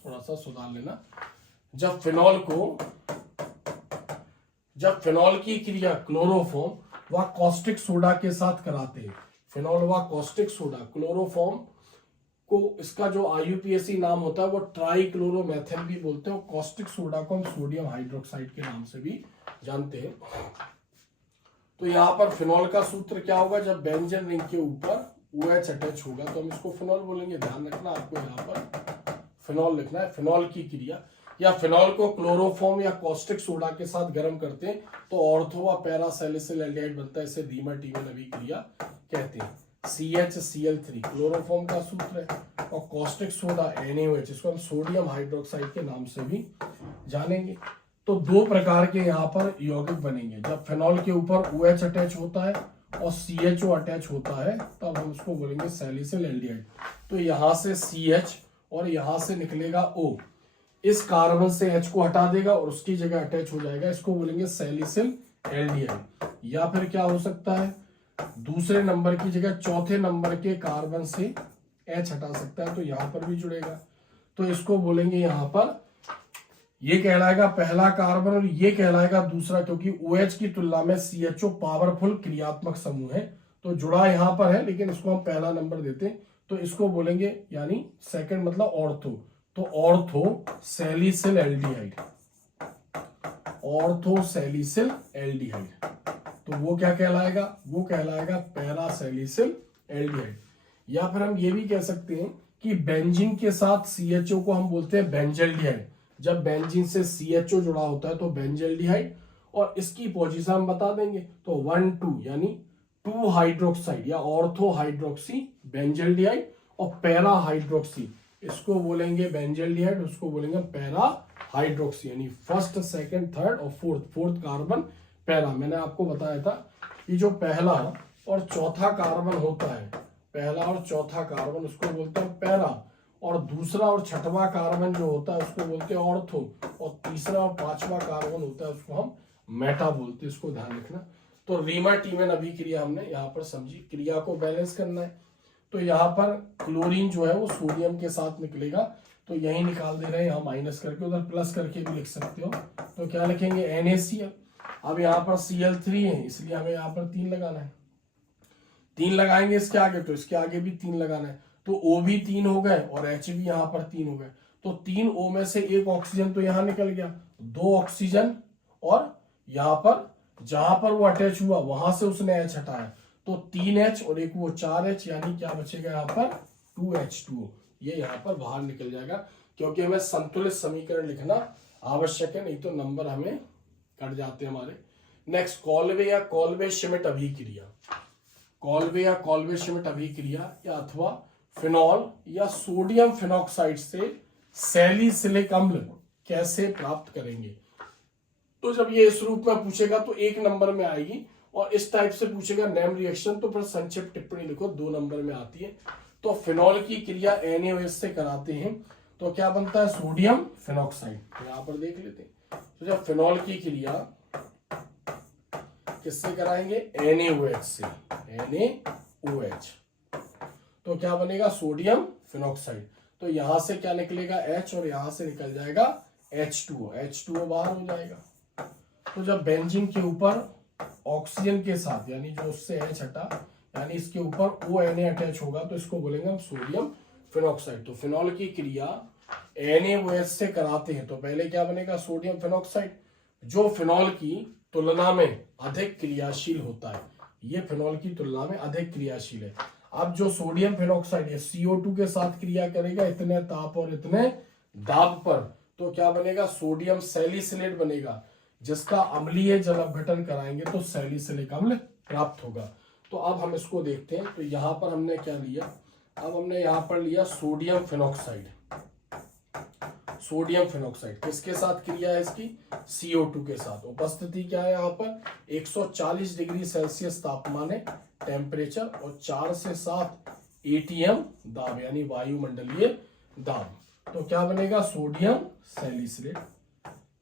थोड़ा सा सुधार लेना। जब फिनॉल की क्रिया क्लोरोफॉर्म व कॉस्टिक सोडा के साथ कराते हैं, फिनॉल व कॉस्टिक सोडा, क्लोरोफॉर्म को इसका जो IUPAC नाम होता है वो ट्राइक्लोरोमेथेन भी बोलते हैं, और कॉस्टिक सोडा को हम सोडियम हाइड्रोक्साइड के नाम से भी जानते हैं। तो यहाँ पर फिनॉल का सूत्र क्या होगा, जब बेंजीन रिंग के ऊपर OH अटैच होगा तो हम इसको फिनॉल बोलेंगे। ध्यान रखना, आपको यहाँ पर फिनॉल लिखना है। फिनॉल की क्रिया या फिनॉल को क्लोरोफॉर्म या कॉस्टिक सोडा के साथ गर्म करते हैं तो ऑर्थो व पैरा सैलिसिल एल्डिहाइड बनता है, इसे रीमर टीमेन अभिक्रिया कहते हैं। CHCl3 क्लोरोफॉर्म का सूत्र है, और कॉस्टिक सोडा NaOH, इसको हम सोडियम हाइड्रोक्साइड के नाम से भी जानेंगे। तो दो प्रकार के यहाँ पर यौगिक बनेंगे, जब फिनॉल के ऊपर OH अटैच होता है और CHO अटैच होता है तब हम उसको बोलेंगे सैलिसिल एल्डिहाइड। तो यहाँ से CH और यहाँ से निकलेगा O, इस कार्बन से H को हटा देगा और उसकी जगह अटैच हो जाएगा, इसको बोलेंगे सैलिसिल एल्डिहाइड। या फिर क्या हो सकता है, दूसरे नंबर की जगह चौथे नंबर के कार्बन से H हटा सकता है तो यहां पर भी जुड़ेगा, तो इसको बोलेंगे यहां पर, ये कहलाएगा पहला कार्बन और ये कहलाएगा दूसरा, क्योंकि OH की तुलना में CHO पावरफुल क्रियात्मक समूह है, तो जुड़ा यहां पर है लेकिन इसको हम पहला नंबर देते हैं, तो इसको बोलेंगे यानी सेकंड मतलब ऑर्थो, तो ortho salicyl aldehyde, ortho salicyl aldehyde. तो वो क्या कहलाएगा, वो कहलाएगा पैरा सैलिसिल एल्डिहाइड। या फिर हम ये भी कह सकते हैं कि बेंजीन के साथ CHO को हम बोलते हैं बेंजल्डिहाइड, जब बेंजीन से CHO जुड़ा होता है तो बेंजल्डिहाइड, और इसकी पोजीशन हम बता देंगे, तो 1,2 यानी 2 हाइड्रोक्साइड या ऑर्थो हाइड्रोक्सी बेंजल्डिहाइड, और पैरा हाइड्रोक्सी इसको बोलेंगे बेंजल्डिहाइड, उसको बोलेंगे पैरा हाइड्रोक्सी, यानी फर्स्ट सेकंड थर्ड और फोर्थ कार्बन पैरा। मैंने आपको बताया था कि जो पहला और चौथा कार्बन होता है, पहला और चौथा कार्बन उसको बोलते हैं पैरा, और दूसरा और छठवां कार्बन जो होता है उसको बोलते हैं ऑर्थो, और तीसरा और पांचवा कार्बन होता है उसको हम मेटा बोलते हैं, इसको ध्यान रखना। तो रीमर टीमेन अभिक्रिया हमने यहाँ पर समझी, क्रिया को बैलेंस करना है। तो यहाँ पर क्लोरीन जो है वो सोडियम के साथ निकलेगा, तो यही निकाल दे रहे हैं यहाँ माइनस करके, उधर प्लस करके भी लिख सकते हो। तो क्या लिखेंगे NaCl। अब यहाँ पर Cl3 है इसलिए हमें यहाँ पर 3 लगाना है, 3 लगाएंगे इसके आगे तो इसके आगे भी 3 लगाना है, तो O भी 3 हो गए और H भी यहाँ पर 3 हो गए, तो 3 O में से एक ऑक्सीजन तो यहाँ निकल गया, 2 ऑक्सीजन, और यहाँ पर जहां पर वो अटैच हुआ वहां से उसने H हटाया, तो 3H और एक वो 4H, यानी क्या बचेगा यहाँ पर 2H2O, ये यहाँ पर बाहर निकल जाएगा, क्योंकि हमें संतुलित समीकरण लिखना आवश्यक है, नहीं तो नंबर हमें कट जाते हैं हमारे। नेक्स्ट कॉल्वे या कॉल्वे श्मिट अभिक्रिया, कॉल्वे या कॉल्वे श्मिट अभिक्रिया या अथवा फिनॉल या सोडियम फिनॉक्साइड से सैलिसिलिक अम्ल कैसे प्राप्त करेंगे। तो जब ये इस रूप में पूछेगा तो 1 नंबर में आएगी, और इस टाइप से पूछेगा नेम रिएक्शन तो फिर संक्षिप्त टिप्पणी लिखो, 2 नंबर में आती है। तो फिनॉल की क्रिया NaOH से कराते हैं तो क्या बनता है सोडियम फिनॉक्साइड, तो यहां पर देख लेते हैं। तो जब फिनॉल की क्रिया किससे कराएंगे NaOH से, NaOH, तो क्या बनेगा सोडियम फिनॉक्साइड, तो यहां से क्या निकलेगा H और यहां से निकल जाएगा H2O बाहर हो जाएगा। तो जब बेंजीन के ऊपर ऑक्सीजन के साथ यानी जो उससे H हटा यानी इसके ऊपर ONa अटैच होगा तो इसको बोलेंगे हम सोडियम फिनॉक्साइड। तो फिनॉल की क्रिया NaOH से कराते हैं तो पहले क्या बनेगा सोडियम फिनॉक्साइड, जो फिनॉल की तुलना में अधिक क्रियाशील होता है, ये फिनॉल की तुलना में अधिक क्रियाशील है। अब जो सोडियम फिनॉक्साइड है CO2 के साथ क्रिया करेगा इतने ताप और इतने दाब पर, तो क्या बनेगा, सोडियम सैलिसिलेट बनेगा, जिसका अम्लीय जल अपघटन कराएंगे तो सैलिसिलिक अम्ल प्राप्त होगा। तो अब हम इसको देखते हैं। तो यहां पर हमने क्या लिया, अब हमने यहां पर लिया सोडियम फिनॉक्साइड। सोडियम फिनॉक्साइड किसके साथ क्रिया है इसकी, CO2 के साथ। उपस्थिति क्या है यहाँ पर, 140 डिग्री सेल्सियस तापमान है टेम्परेचर, और 4 से 7 ATM दाब यानी वायुमंडलीय दाब। तो क्या बनेगा, सोडियम सैलिसिलेट।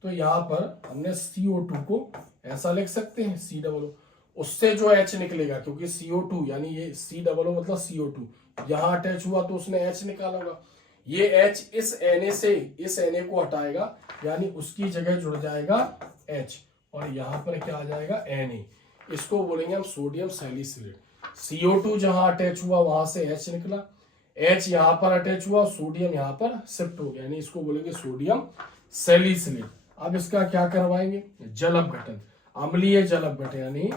तो यहाँ पर हमने CO2 को ऐसा लिख सकते हैं C, उससे जो H निकलेगा, क्योंकि CO2 यानी ये C मतलब CO2 यहाँ अटैच हुआ तो उसने H निकाला होगा, ये H इस Na से इस Na को हटाएगा, यानी उसकी जगह जुड़ जाएगा H, और यहाँ पर क्या आ जाएगा Na, इसको बोलेंगे हम सोडियम सैलिसिलेट। CO2 जहां अटैच हुआ वहां से H निकला, H यहाँ पर अटैच हुआ, सोडियम यहाँ पर शिफ्ट हो गया, यानी इसको बोलेंगे सोडियम सैलिसिलेट। अब इसका क्या करवाएंगे, जल अपघटन, अम्लीय जल अपघटन, यानी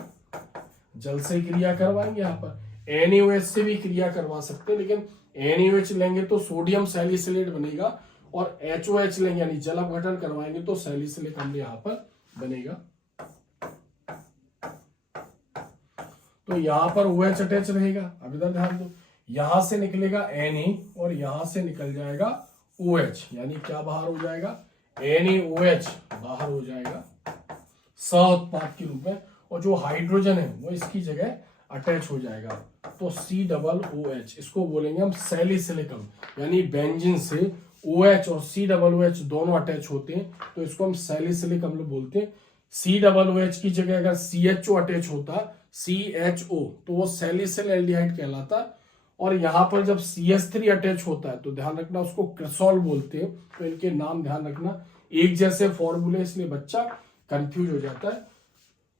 जल से क्रिया करवाएंगे। यहाँ पर NaOH से भी क्रिया करवा सकते हैं, लेकिन NaOH लेंगे तो सोडियम सैलिसिलेट बनेगा, और HOH लेंगे यानी जल अपघटन करवाएंगे तो सैलिसिलिक अम्ल यहाँ पर बनेगा। तो यहाँ पर OH अटैच रहेगा। अब इधर ध्यान दो, यहां से निकलेगा Na और यहां से निकल जाएगा OH, यानी क्या बाहर हो जाएगा, NaOH बाहर हो जाएगा सह उत्पाद के रूप में, और जो हाइड्रोजन है वो इसकी जगह अटैच हो जाएगा, तो COOH, इसको बोलेंगे हम सैलिसिलिक अम्ल, यानी बेंजीन से OH और COOH दोनों अटैच होते हैं, तो इसको हम सैलिसिलिक अम्ल बोलते हैं। COOH की जगह अगर CHO अटैच होता, CHO, तो वो सैलिसिल एल्डिहाइड कहलाता, और यहाँ पर जब CH3 अटैच होता है तो ध्यान रखना उसको क्रिसॉल बोलते हैं। तो इनके नाम ध्यान रखना, एक जैसे फॉर्मूले, इसलिए बच्चा कंफ्यूज हो जाता है।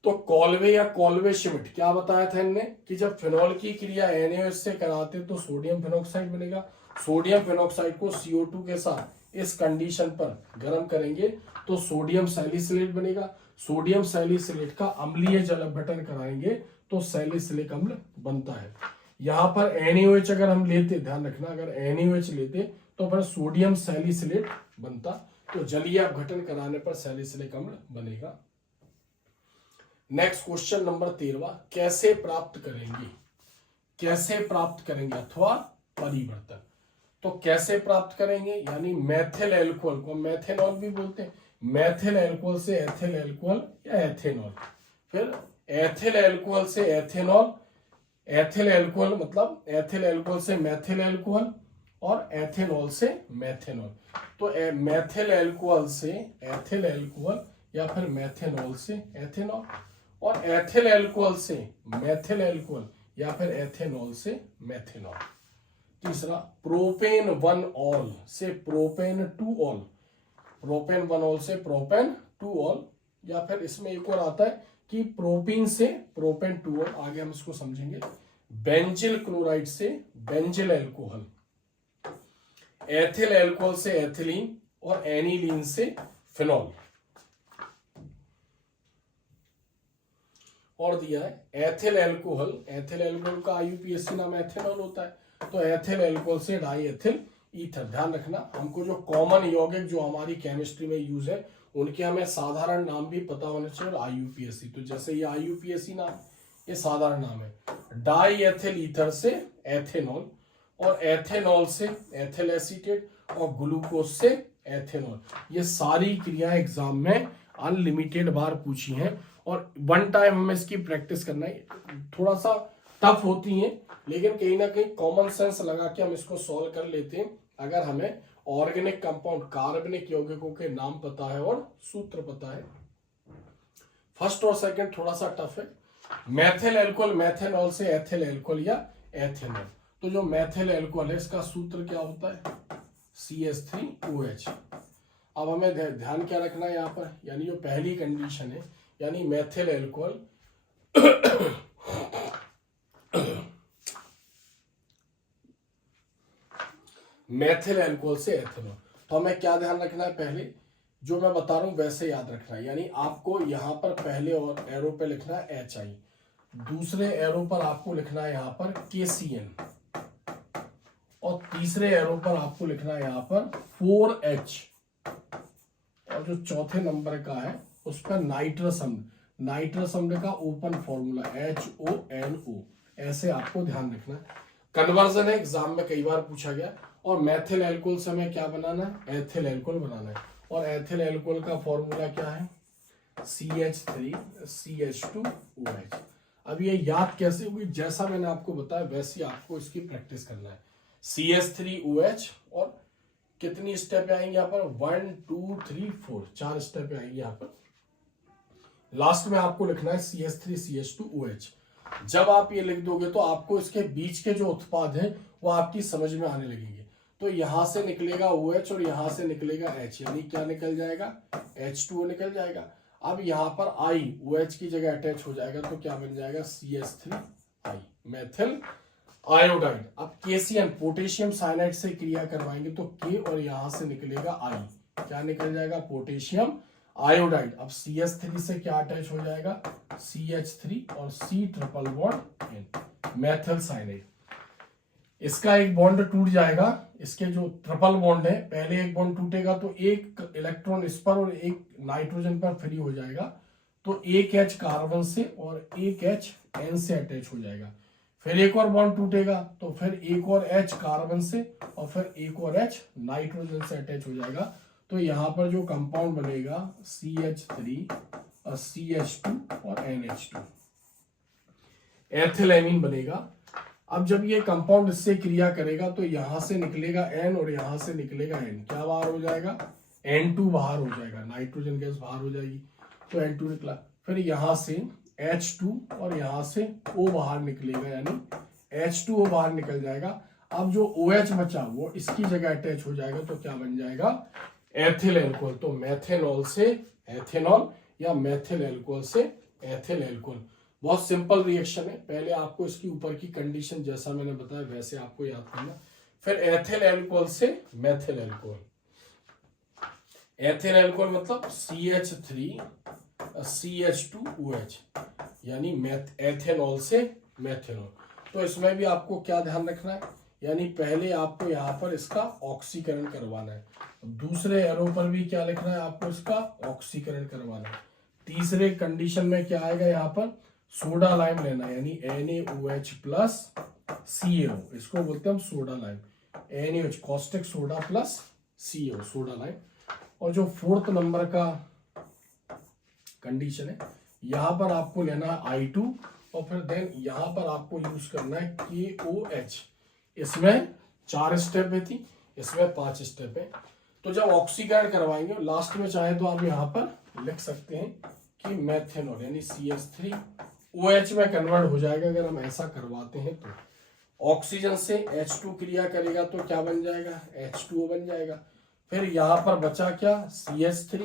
तो कॉल्वे या कॉल्वे श्मिट क्या बताया था इनने, कि जब फिनॉल की क्रिया NaOH से कराते तो सोडियम फिनॉक्साइड बनेगा, सोडियम फिनॉक्साइड को CO2 के साथ इस कंडीशन पर गर्म करेंगे तो सोडियम सैलिसिलेट बनेगा, सोडियम सैलिसिलेट का अम्लीय जल अपघटन कराएंगे तो सैलिसिलिक अम्ल बनता है। यहाँ पर NaOH अगर हम लेते, ध्यान रखना, अगर NaOH लेते तो फिर सोडियम सैलिसिलेट बनता, तो जलीय अपघटन कराने पर सैलिसिलिक अम्ल बनेगा। नेक्स्ट क्वेश्चन नंबर 13, कैसे प्राप्त करेंगे, कैसे प्राप्त करेंगे अथवा परिवर्तन। तो कैसे प्राप्त करेंगे, यानी मैथिल एल्कोहल को मैथेनॉल भी बोलते हैं, मैथिल एल्कोहल से एथिल एल्कोहल या एथेनॉल, फिर एथिल एल्कोहल से एथेनॉल, एथिल एल्कोहल मतलब एथिल एल्कोहल से मैथिल एल्कोहल, और एथेनॉल से मैथेनॉल। तो मैथिल एल्कोहल से एथिल एल्कोहल या फिर मैथेनॉल से एथेनॉल, और एथिल एल्कोहल से मैथिल एल्कोहल या फिर एथेनॉल से मैथेनॉल। तीसरा, प्रोपेन 1 ऑल से प्रोपेन 2 ऑल, प्रोपेन 1 ऑल से प्रोपेन 2 ऑल, या फिर इसमें एक और आता है कि प्रोपीन से प्रोपेन 2 ऑल, आगे हम इसको समझेंगे। बेंजिल क्लोराइड से बेंजिल एल्कोहल, एथिल एल्कोहल से एथिलीन, और एनिलीन से फिनॉल। और दिया है एथिल एल्कोहल, एथिल एल्कोहल का IUPAC नाम एथेनॉल होता है, तो एथिल एल्कोहल से डाई एथिल ईथर। ध्यान रखना, हमको जो कॉमन यौगिक जो हमारी केमिस्ट्री में यूज है उनके हमें साधारण नाम भी पता होने चाहिए, और IUPAC, तो जैसे ये IUPAC नाम, ये साधारण नाम है। डाई एथिल ईथर से एथेनॉल, और एथेनॉल से एथिल एसीटेट, और ग्लूकोज से एथेनॉल। ये सारी क्रियाएं एग्जाम में अनलिमिटेड बार पूछी हैं, और वन टाइम हमें इसकी प्रैक्टिस करना है। थोड़ा सा टफ होती हैं, लेकिन कहीं ना कहीं कॉमन सेंस लगा के हम इसको सॉल्व कर लेते हैं, अगर हमें ऑर्गेनिक कंपाउंड कार्बनिक यौगिकों के नाम पता है और सूत्र पता है। फर्स्ट और सेकंड थोड़ा सा टफ है। मैथिल एल्कोहल मैथेनॉल से एथिल एल्कोहल या एथेनॉल, तो जो मैथिल एल्कोहल है इसका सूत्र क्या होता है, CH3OH। अब हमें ध्यान क्या रखना है यहाँ पर, यानी जो पहली कंडीशन है, यानी मैथिल एल्कोहल मैथिल एल्कोहल से एथेनॉल, तो हमें क्या ध्यान रखना है, पहले जो मैं बता रहा हूं वैसे याद रखना है। यानी आपको यहां पर पहले और एरो पे लिखना है HI, दूसरे एरो पर आपको लिखना है यहां पर KCN, और तीसरे एरो पर आपको लिखना है यहां पर 4H, और जो चौथे नंबर का है उस पर नाइट्रस अम्ल, नाइट्रस अम्ल का ओपन फॉर्मूला HONO, ऐसे आपको ध्यान रखना है। कन्वर्जन है, एग्जाम में कई बार पूछा गया। और मेथिल एल्कोहल से हमें क्या बनाना है, एथिल एल्कोहल बनाना है, और एथिल एल्कोहल का फॉर्मूला क्या है, CH3CH2OH। अब ये याद कैसे होगी, जैसा मैंने आपको बताया वैसे आपको इसकी प्रैक्टिस करना है। CH3OH, और कितनी स्टेप आएंगे यहाँ पर, 1 2 3 4, 4 स्टेप आएंगे यहाँ पर। लास्ट में आपको लिखना है CH3CH2OH। जब आप ये लिख दोगे तो आपको इसके बीच के जो उत्पाद हैं वो आपकी समझ में आने लगेंगे। तो यहां से निकलेगा OH और यहां से निकलेगा H, यानी क्या निकल जाएगा, H2O निकल जाएगा। अब यहां पर I OH की जगह अटैच हो जाएगा तो क्या बन जाएगा, CH3I, मेथिल आयोडाइड। अब KCN पोटेशियम साइनाइड से क्रिया करवाएंगे तो K और यहां से निकलेगा I, क्या निकल जाएगा, पोटेशियम आयोडाइड। अब CH3 से क्या अटैच हो जाएगा, CH3 और C triple bond N, methyl cyanide. इसका एक बॉन्ड टूट जाएगा, इसके जो ट्रिपल बॉन्ड है पहले एक बॉन्ड टूटेगा तो एक इलेक्ट्रॉन इस पर और एक नाइट्रोजन पर फ्री हो जाएगा, तो एक H कार्बन से और एक H N से अटैच हो जाएगा। फिर एक और बॉन्ड टूटेगा तो फिर एक और H कार्बन से और फिर एक और H नाइट्रोजन से अटैच हो जाएगा। तो यहां पर जो कंपाउंड बनेगा CH3 और CH2 और NH2, एथिलेमीन बनेगा। अब जब ये कंपाउंड इससे क्रिया करेगा तो यहां से निकलेगा N और यहां से निकलेगा N, क्या बाहर हो जाएगा, N2 बाहर हो जाएगा, नाइट्रोजन गैस बाहर हो जाएगी, तो N2 निकला। फिर यहां से H2 और यहां से O बाहर निकलेगा, यानी H2O बाहर निकल जाएगा। अब जो OH बचा वो इसकी जगह अटैच हो जाएगा तो क्या बन जाएगा, एथिल एल्कोहल। तो मेथेनॉल से एथेनॉल या मेथिल एल्कोहल से एथिल एल्कोहल। बहुत सिंपल रिएक्शन है, पहले आपको इसकी ऊपर की कंडीशन जैसा मैंने बताया वैसे आपको याद करना। फिर एथिल एल्कोहल से मेथिल एल्कोहल, एथिल एल्कोहल मतलब CH3 CH2OH, यानी एथेनॉल से मेथेनॉल। तो इसमें भी आपको क्या ध्यान रखना है, यानी पहले आपको यहाँ पर इसका ऑक्सीकरण करवाना है, दूसरे एरो पर भी क्या लिखना है, आपको इसका ऑक्सीकरण करवाना है। तीसरे कंडीशन में क्या आएगा, यहाँ पर सोडा लाइम लेना है, यानी NaOH प्लस CaO, इसको बोलते हैं हम soda lime, NaOH caustic soda plus CaO, soda lime. और जो फोर्थ नंबर का कंडीशन है, यहां पर आपको लेना है I2, और फिर देन यहां पर आपको यूज करना है KOH। इसमें 4 स्टेप है थी, इसमें 5 स्टेप है। तो जब ऑक्सीकरण करवाएंगे लास्ट में चाहे तो आप यहां पर लिख सकते हैं कि मेथेनॉल यानी CH3OH में कन्वर्ट हो जाएगा अगर हम ऐसा करवाते हैं तो। ऑक्सीजन से H2 क्रिया करेगा तो क्या बन जाएगा, H2O बन जाएगा। फिर यहां पर बचा क्या, CH3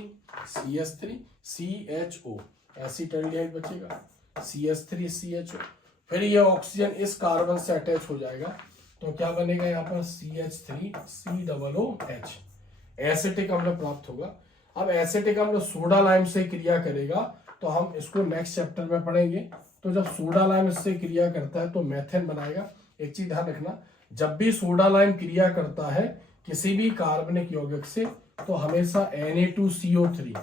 CHO, एसिटाल्डिहाइड बचेगा, CH3 CHO। फिर ये ऑक्सीजन इस कार्बन से अटैच हो जाएगा तो क्या बनेगा यहाँ पर, CH3 COOH, एसिटिक अम्ल प्राप्त होगा। अब एसिटिक अम्ल सोडा लाइम से क्रिया करेगा तो हम इसको नेक्स्ट चैप्टर में पढ़ेंगे। तो जब सोडा लाइम इससे क्रिया करता है तो मेथेन बनाएगा। एक चीज ध्यान रखना, जब भी सोडा लाइम क्रिया करता है किसी भी कार्बनिक यौगिक से तो हमेशा Na2CO3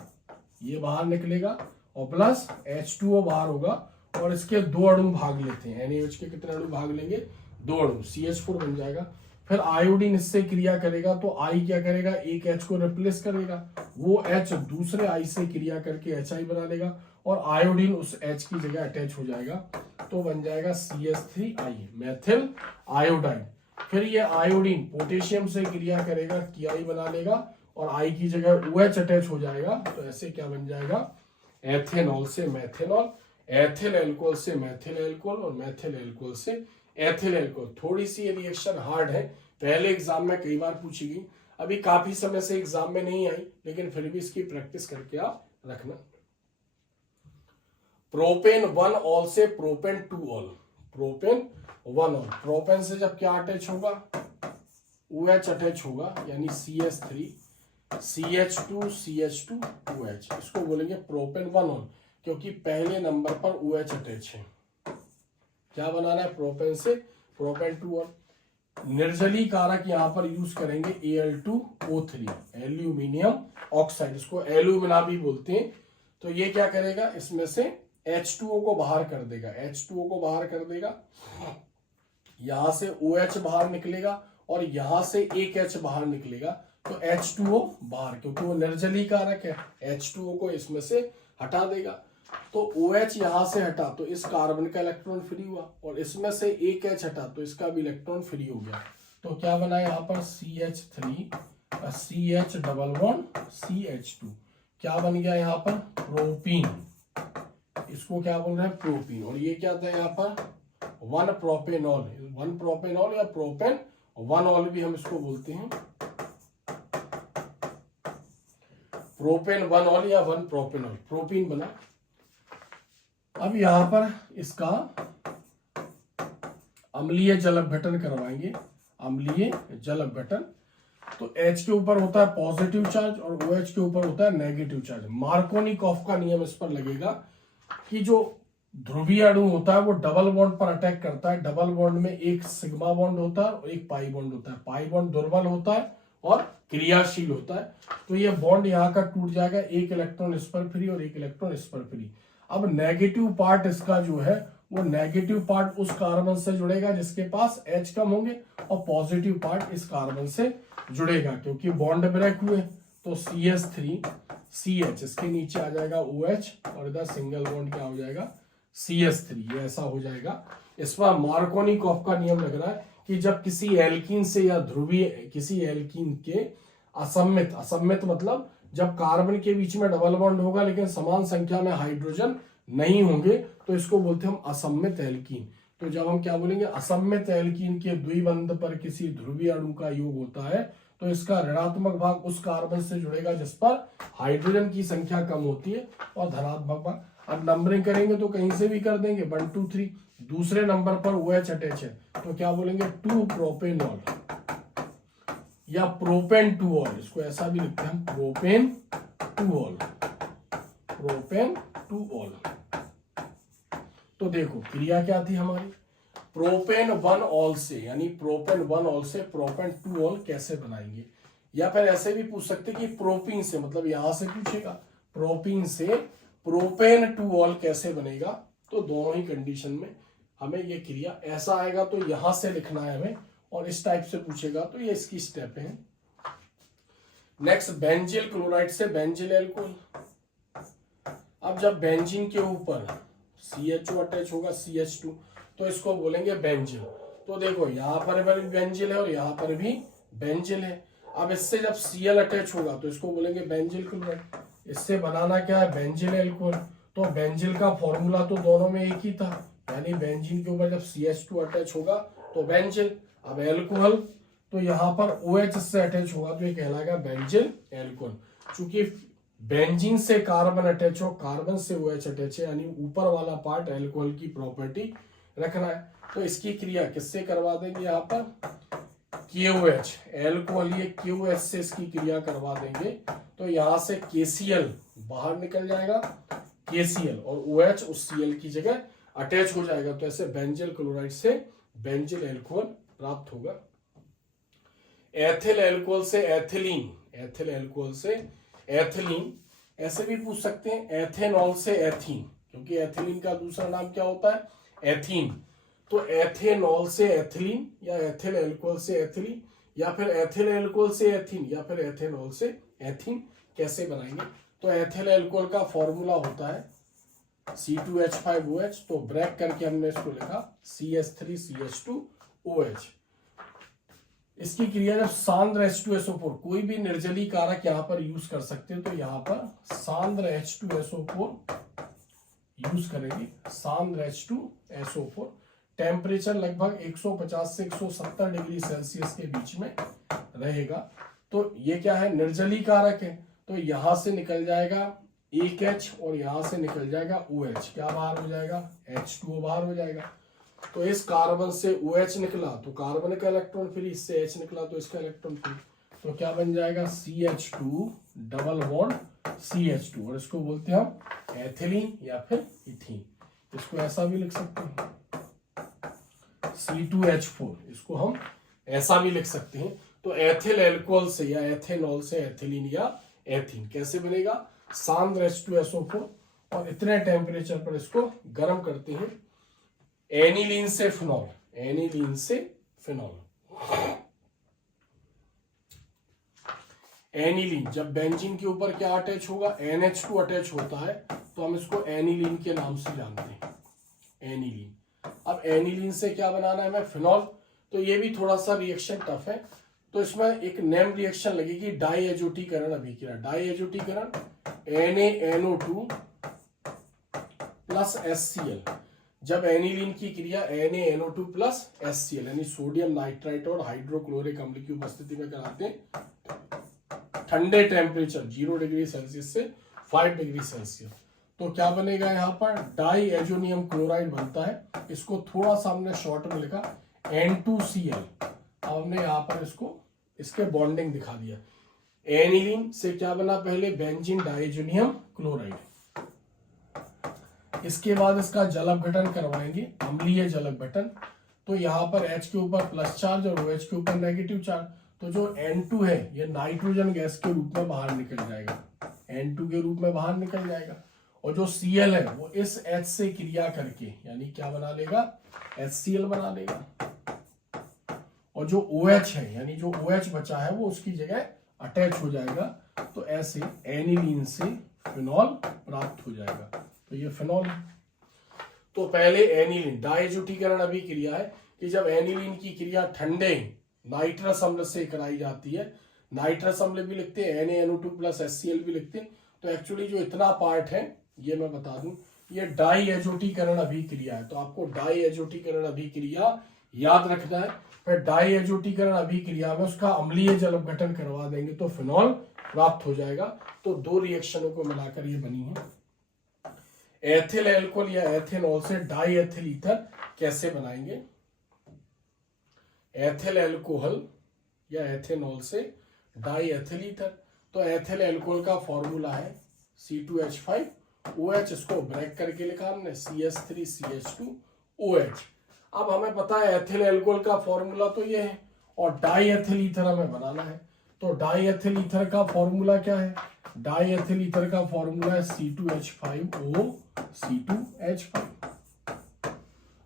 ये बाहर निकलेगा और प्लस H2O बाहर होगा, और इसके 2 अणु भाग लेते हैं। NaOH के कितने अणु भाग लेंगे, 2 अणु, CH4 बन जाएगा। फिर आयोडीन इससे क्रिया करेगा तो I क्या करेगा, एक H को रिप्लेस करेगा, वो H दूसरे I से क्रिया करके HI बना लेगा और आयोडीन उस H की जगह अटैच हो जाएगा तो बन जाएगा CH3I, मेथिल आयोडाइड। फिर ये आयोडीन पोटेशियम से क्रिया करेगा, KI बना लेगा और I की जगह OH अटैच हो जाएगा, तो ऐसे क्या बन जाएगा, एथेनॉल से मेथेनॉल, एथिल एल्कोहल से मेथिल एल्कोहल और मेथिल एल्कोहल से एथिल एल्कोहल। थोड़ी सी ये रिएक्शन हार्ड है, पहले एग्जाम में कई बार पूछी गई, अभी काफी समय से एग्जाम में नहीं आई, लेकिन फिर भी इसकी प्रैक्टिस करके आप रखना। प्रोपेन 1 ऑल से propane 2 all, propane 1 all, propane से जब क्या अटैच होगा, OH अटैच होगा यानी CH3 CH2CH2OH, इसको बोलेंगे प्रोपेन 1 क्योंकि पहले नंबर पर OH अटैच है। क्या बनाना है? प्रोपेन से प्रोपेन 2। निर्जली कारक यहां पर यूज करेंगे Al2O3, एल्यूमिनियम ऑक्साइड, इसको एल्यूमिना भी बोलते हैं। तो ये क्या करेगा? इसमें से H2O को बाहर कर देगा, H2O को बाहर कर देगा, यहां से OH बाहर निकलेगा और यहां से एक H बाहर निकलेगा, तो H2O बाहर, क्योंकि वो निर्जली कारक है, H2O को इसमें से हटा देगा। तो OH यहां से हटा तो इस कार्बन का इलेक्ट्रॉन फ्री हुआ, और इसमें से एक H हटा तो इसका भी इलेक्ट्रॉन फ्री हो गया। तो क्या बना यहाँ पर? CH3 CH double bond CH2, क्या बन गया यहाँ पर? प्रोपीन। इसको क्या बोल रहे हैं? प्रोपीन। और ये क्या था यहाँ पर? 1 प्रोपेनॉल, 1 प्रोपेनॉल या प्रोपेन 1 ऑल भी हम इसको बोलते हैं, प्रोपेन 1 ऑल या 1 प्रोपेनॉल, प्रोपीन बना। अब यहां पर इसका अम्लीय जल अपघटन करवाएंगे, अम्लीय जल अपघटन। तो H के ऊपर होता है पॉजिटिव चार्ज और OH के ऊपर होता है नेगेटिव चार्ज। मार्कोनिकॉफ का नियम इस पर लगेगा कि जो ध्रुवीय अणु होता है वो डबल बॉन्ड पर अटैक करता है। डबल बॉन्ड में एक सिग्मा बॉन्ड होता है और एक पाई बॉन्ड होता है। पाई बॉन्ड दुर्बल होता है और क्रियाशील होता है, तो ये बॉन्ड यहाँ का टूट जाएगा, एक इलेक्ट्रॉन इस पर फ्री और एक इलेक्ट्रॉन इस पर फ्री। अब नेगेटिव पार्ट इसका जो है वो नेगेटिव पार्ट उस कार्बन से जुड़ेगा जिसके पास H कम होंगे, और पॉजिटिव पार्ट इस कार्बन से जुड़ेगा, क्योंकि बॉन्ड ब्रेक हुए। तो CH3CH, इसके नीचे आ जाएगा OH और इधर सिंगल बॉन्ड क्या हो जाएगा? CH3, ये ऐसा हो जाएगा। इस पर मार्कोनिकॉफ का नियम लग रहा है कि जब किसी एल्कीन से या ध्रुवीय किसी एल्कीन के असम्मित, असम्मित मतलब जब कार्बन के बीच में डबल बॉन्ड होगा लेकिन समान संख्या में हाइड्रोजन नहीं होंगे, तो इसको बोलते हैं हम असम्मित एल्कीन। तो जब हम क्या बोलेंगे? असम्मित एल्कीन के द्विबंध पर किसी ध्रुवीय अणु का योग होता है, तो इसका ऋणात्मक भाग उस कार्बन से जुड़ेगा जिस पर हाइड्रोजन की संख्या कम होती है, और धनात्मक भाग। अब नंबरिंग करेंगे तो कहीं से भी कर देंगे, 1 2 3। दूसरे नंबर पर OH अटैच है, तो क्या बोलेंगे? 2 प्रोपेनॉल या प्रोपेन 2 ऑल, इसको ऐसा भी लिखते हैं हम, प्रोपेन 2 ऑल, प्रोपेन 2 ऑल। तो देखो क्रिया क्या थी हमारी? प्रोपेन 1 ऑल से, यानी प्रोपेन 1 ऑल से प्रोपेन 2 ऑल कैसे बनाएंगे? या फिर ऐसे भी पूछ सकते कि प्रोपीन से, मतलब यहां से पूछेगा प्रोपीन से प्रोपेन 2 ऑल कैसे बनेगा। तो दोनों ही कंडीशन में हमें ये क्रिया ऐसा आएगा तो यहां से लिखना है हमें, और इस टाइप से पूछेगा तो ये इसकी स्टेप है। नेक्स्ट, बेंजील क्लोराइड से बेंजील एल्कोहल। अब जब बेंजीन के ऊपर CHO अटैच होगा CH2, तो इसको बोलेंगे बेंजील। तो देखो यहाँ पर भी बेंजील है और यहाँ पर भी बेंजील है। अब इससे जब Cl अटैच होगा तो इसको बोलेंगे बेंजील क्लोराइड। इससे बनाना क्या है? बेंजील एल्कोहल। तो बेंजील का फॉर्मूला तो दोनों में एक ही था, यानी बेंजीन के ऊपर जब CH2 अटैच होगा तो बेंजील। अब एल्कोहल, तो यहाँ पर OH से अटैच होगा तो ये कहलाएगा बेंजील एल्कोहल। चूंकि बेंजीन से कार्बन अटैच हो, कार्बन से OH अटैच है, यानी ऊपर वाला पार्ट एल्कोहल की प्रॉपर्टी रखना है। तो इसकी क्रिया किससे करवा देंगे? यहाँ पर KOH, एल्कोहल, ये KOH से इसकी क्रिया करवा देंगे, तो यहां से KCl बाहर निकल जाएगा, KCl, और OH उस Cl की जगह अटैच हो जाएगा। तो ऐसे बेंजील क्लोराइड से बेंजील एल्कोहल प्राप्त होगा। एथिल एल्कोहल से एथिलीन, एथिल एल्कोहल से एथिलीन। ऐसे भी पूछ सकते हैं एथेनॉल से एथीन, क्योंकि एथिलीन का दूसरा नाम क्या होता है? एथीन। तो एथेनॉल से एथिलीन, या एथिल एल्कोहल से एथिलीन, या फिर एथिल एल्कोहल से एथीन, या फिर एथेनॉल से एथीन कैसे बनाएंगे? तो एथिल एल्कोहल का फॉर्मूला होता है C2H5OH, तो ब्रेक करके हमने इसको लिखा CH3CH2OH। इसकी क्रिया जब सांद्र H2SO4, कोई भी निर्जली कारक यहां पर यूज कर सकते हैं, तो यहां पर सांद्र H2SO4 यूज करेंगे, सांद्र H2SO4। टेम्परेचर लगभग 150 से 170 डिग्री सेल्सियस के बीच में रहेगा। तो ये क्या है? निर्जली कारक है, तो यहां से निकल जाएगा एक H और यहां से निकल जाएगा OH, क्या बाहर हो जाएगा? H2O बाहर हो जाएगा। तो इस कार्बन से OH निकला तो कार्बन का इलेक्ट्रॉन फ्री, इससे H निकला तो इसका इलेक्ट्रॉन फ्री। तो क्या बन जाएगा CH2 डबल बॉन्ड CH2, और इसको बोलते हैं हम एथिलीन या फिर इथीन। इसको ऐसा भी लिख सकते हैं C2H4, इसको हम ऐसा भी लिख सकते हैं। तो एथिल एल्कोहल से या एथेनॉल से एथिलीन या एथीन कैसे बनेगा, सांद्र H2SO4, और इतने टेम्परेचर पर इसको गर्म करते हैं एनिलीन से फिनॉल, एनिलीन से फिनॉल। एनिलीन जब बेंजीन के ऊपर क्या अटैच होगा, NH2 अटैच होता है, तो हम इसको एनिलीन के नाम से जानते हैं, एनिलीन। अब एनिलीन से क्या बनाना है हमें, फिनॉल। तो ये भी थोड़ा सा रिएक्शन टफ है, तो इसमें एक नेम रिएक्शन लगेगी, डाई एजोटीकरण अभिक्रिया। डाई एजोटीकरण NaNO2 प्लस HCl। जब एनिलीन की क्रिया NaNO2 प्लस HCl यानी सोडियम नाइट्राइट और हाइड्रोक्लोरिक अम्ल की उपस्थिति में कराते हैं ठंडे टेम्परेचर 0 डिग्री सेल्सियस से 5 डिग्री सेल्सियस, तो क्या बनेगा यहाँ पर डाई एजोनियम क्लोराइड बनता है। इसको थोड़ा सा हमने शॉर्ट में लिखा N2Cl। अब हमने यहाँ पर इसको इसके बॉन्डिंग दिखा दिया। एनिलीन से क्या बना, पहले बेंजीन डाइएजोनियम क्लोराइड, इसके बाद इसका जल अपघटन करवाएंगे, अम्लीय जल अपघटन। तो यहाँ पर H के ऊपर प्लस चार्ज और OH के ऊपर नेगेटिव चार्ज, तो जो N2 है ये नाइट्रोजन गैस के रूप में बाहर निकल जाएगा, N2 के रूप में बाहर निकल जाएगा, और जो Cl है वो इस H से क्रिया करके यानी क्या बना लेगा, HCl बना लेगा, और जो OH है यानी जो OH बचा है वो उसकी जगह अटैच हो जाएगा। तो ऐसे एनिलीन से फिनॉल प्राप्त हो जाएगा, तो ये फिनॉल है। तो पहले एनिलीन डाइएजोटीकरण अभिक्रिया है कि जब एनिलीन की क्रिया ठंडे नाइट्रस अम्ल से कराई जाती है, नाइट्रस अम्ल भी लिखते हैं, NaNO2 प्लस HCl भी लिखते हैं। तो एक्चुअली जो इतना पार्ट है ये मैं बता दूं, ये डाइएजोटीकरण अभिक्रिया है, तो आपको डाइएजोटीकरण अभिक्रिया याद रखना है। फिर डाइएजोटीकरण अभिक्रिया में उसका अम्लीय जल अपघटन करवा देंगे तो फिनॉल प्राप्त हो जाएगा। तो दो रिएक्शनों को मिलाकर ये बनी है। एथिल एल्कोहल या एथेनॉल से डाई एथिल ईथर कैसे बनाएंगे, एथिल एल्कोहल या एथेनॉल से डाई एथिल ईथर। तो एथिल एल्कोहल का फॉर्मूला है C2H5OH, इसको ब्रेक करके लिखा हमने CH3CH2OH। अब हमें पता है एथिल एल्कोहल का फॉर्मूला तो ये है, और डाई एथिल ईथर हमें बनाना है। तो डाई एथिल ईथर का फॉर्मूला क्या है, डाई एथिल ईथर का फॉर्मूला है C2H5O C2H5।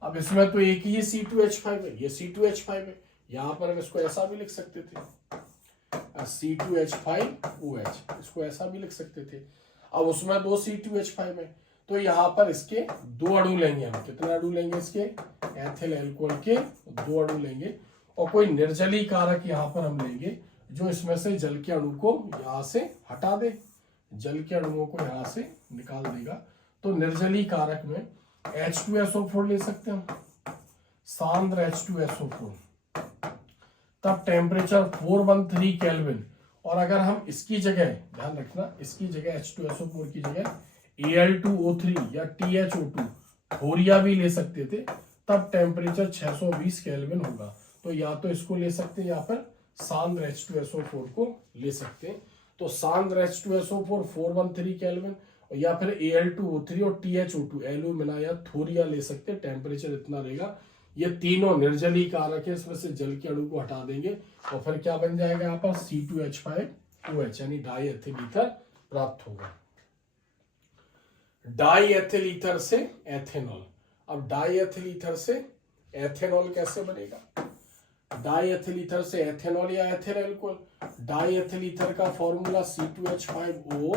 अब इसमें तो एक ही C2H5 है, ये C2H5 है, यहां पर हम इसको ऐसा भी लिख सकते थे C2H5OH, इसको ऐसा भी लिख सकते थे। अब उसमें दो C2H5 है, तो यहां पर इसके दो अणु लेंगे हम। कितने अणु लेंगे इसके, एथिल एल्कोहल के दो अणु लेंगे, और कोई निर्जली कारक यहां पर हम लेंगे जो इसमें से जल के अणु को यहां से हटा दे, जल के अणुओं को यहां से निकाल देगा। तो निर्जली कारक में H2SO4 ले सकते हैं हम, सांद्र H2SO4, तब टेम्परेचर 413 केल्विन। और अगर हम इसकी जगह, ध्यान रखना, इसकी जगह H2SO4 की जगह Al2O3 या THO2 थोरिया भी ले सकते थे, तब टेम्परेचर 620 केल्विन होगा। तो या तो इसको ले सकते हैं, या फिर सांद्र H2SO4 को ले सकते हैं। तो सांद्र H2SO4 413 केल्विन, या फिर Al2O3 और THO2 एल्यूमिना या थोरिया ले सकते हैं, टेम्परेचर इतना रहेगा। ये तीनों निर्जली कारक है, इसमें से जल के अणु को हटा देंगे, और फिर क्या बन जाएगा यहाँ पर C2H5OH यानी डाई एथिल ईथर प्राप्त होगा। डाई एथिल ईथर से एथेनॉल। अब डाई एथिल ईथर से एथेनॉल कैसे बनेगा, डाई एथिल ईथर से एथेनॉल या ethyl alcohol. Die ethyl ether का फॉर्मूला C2H5O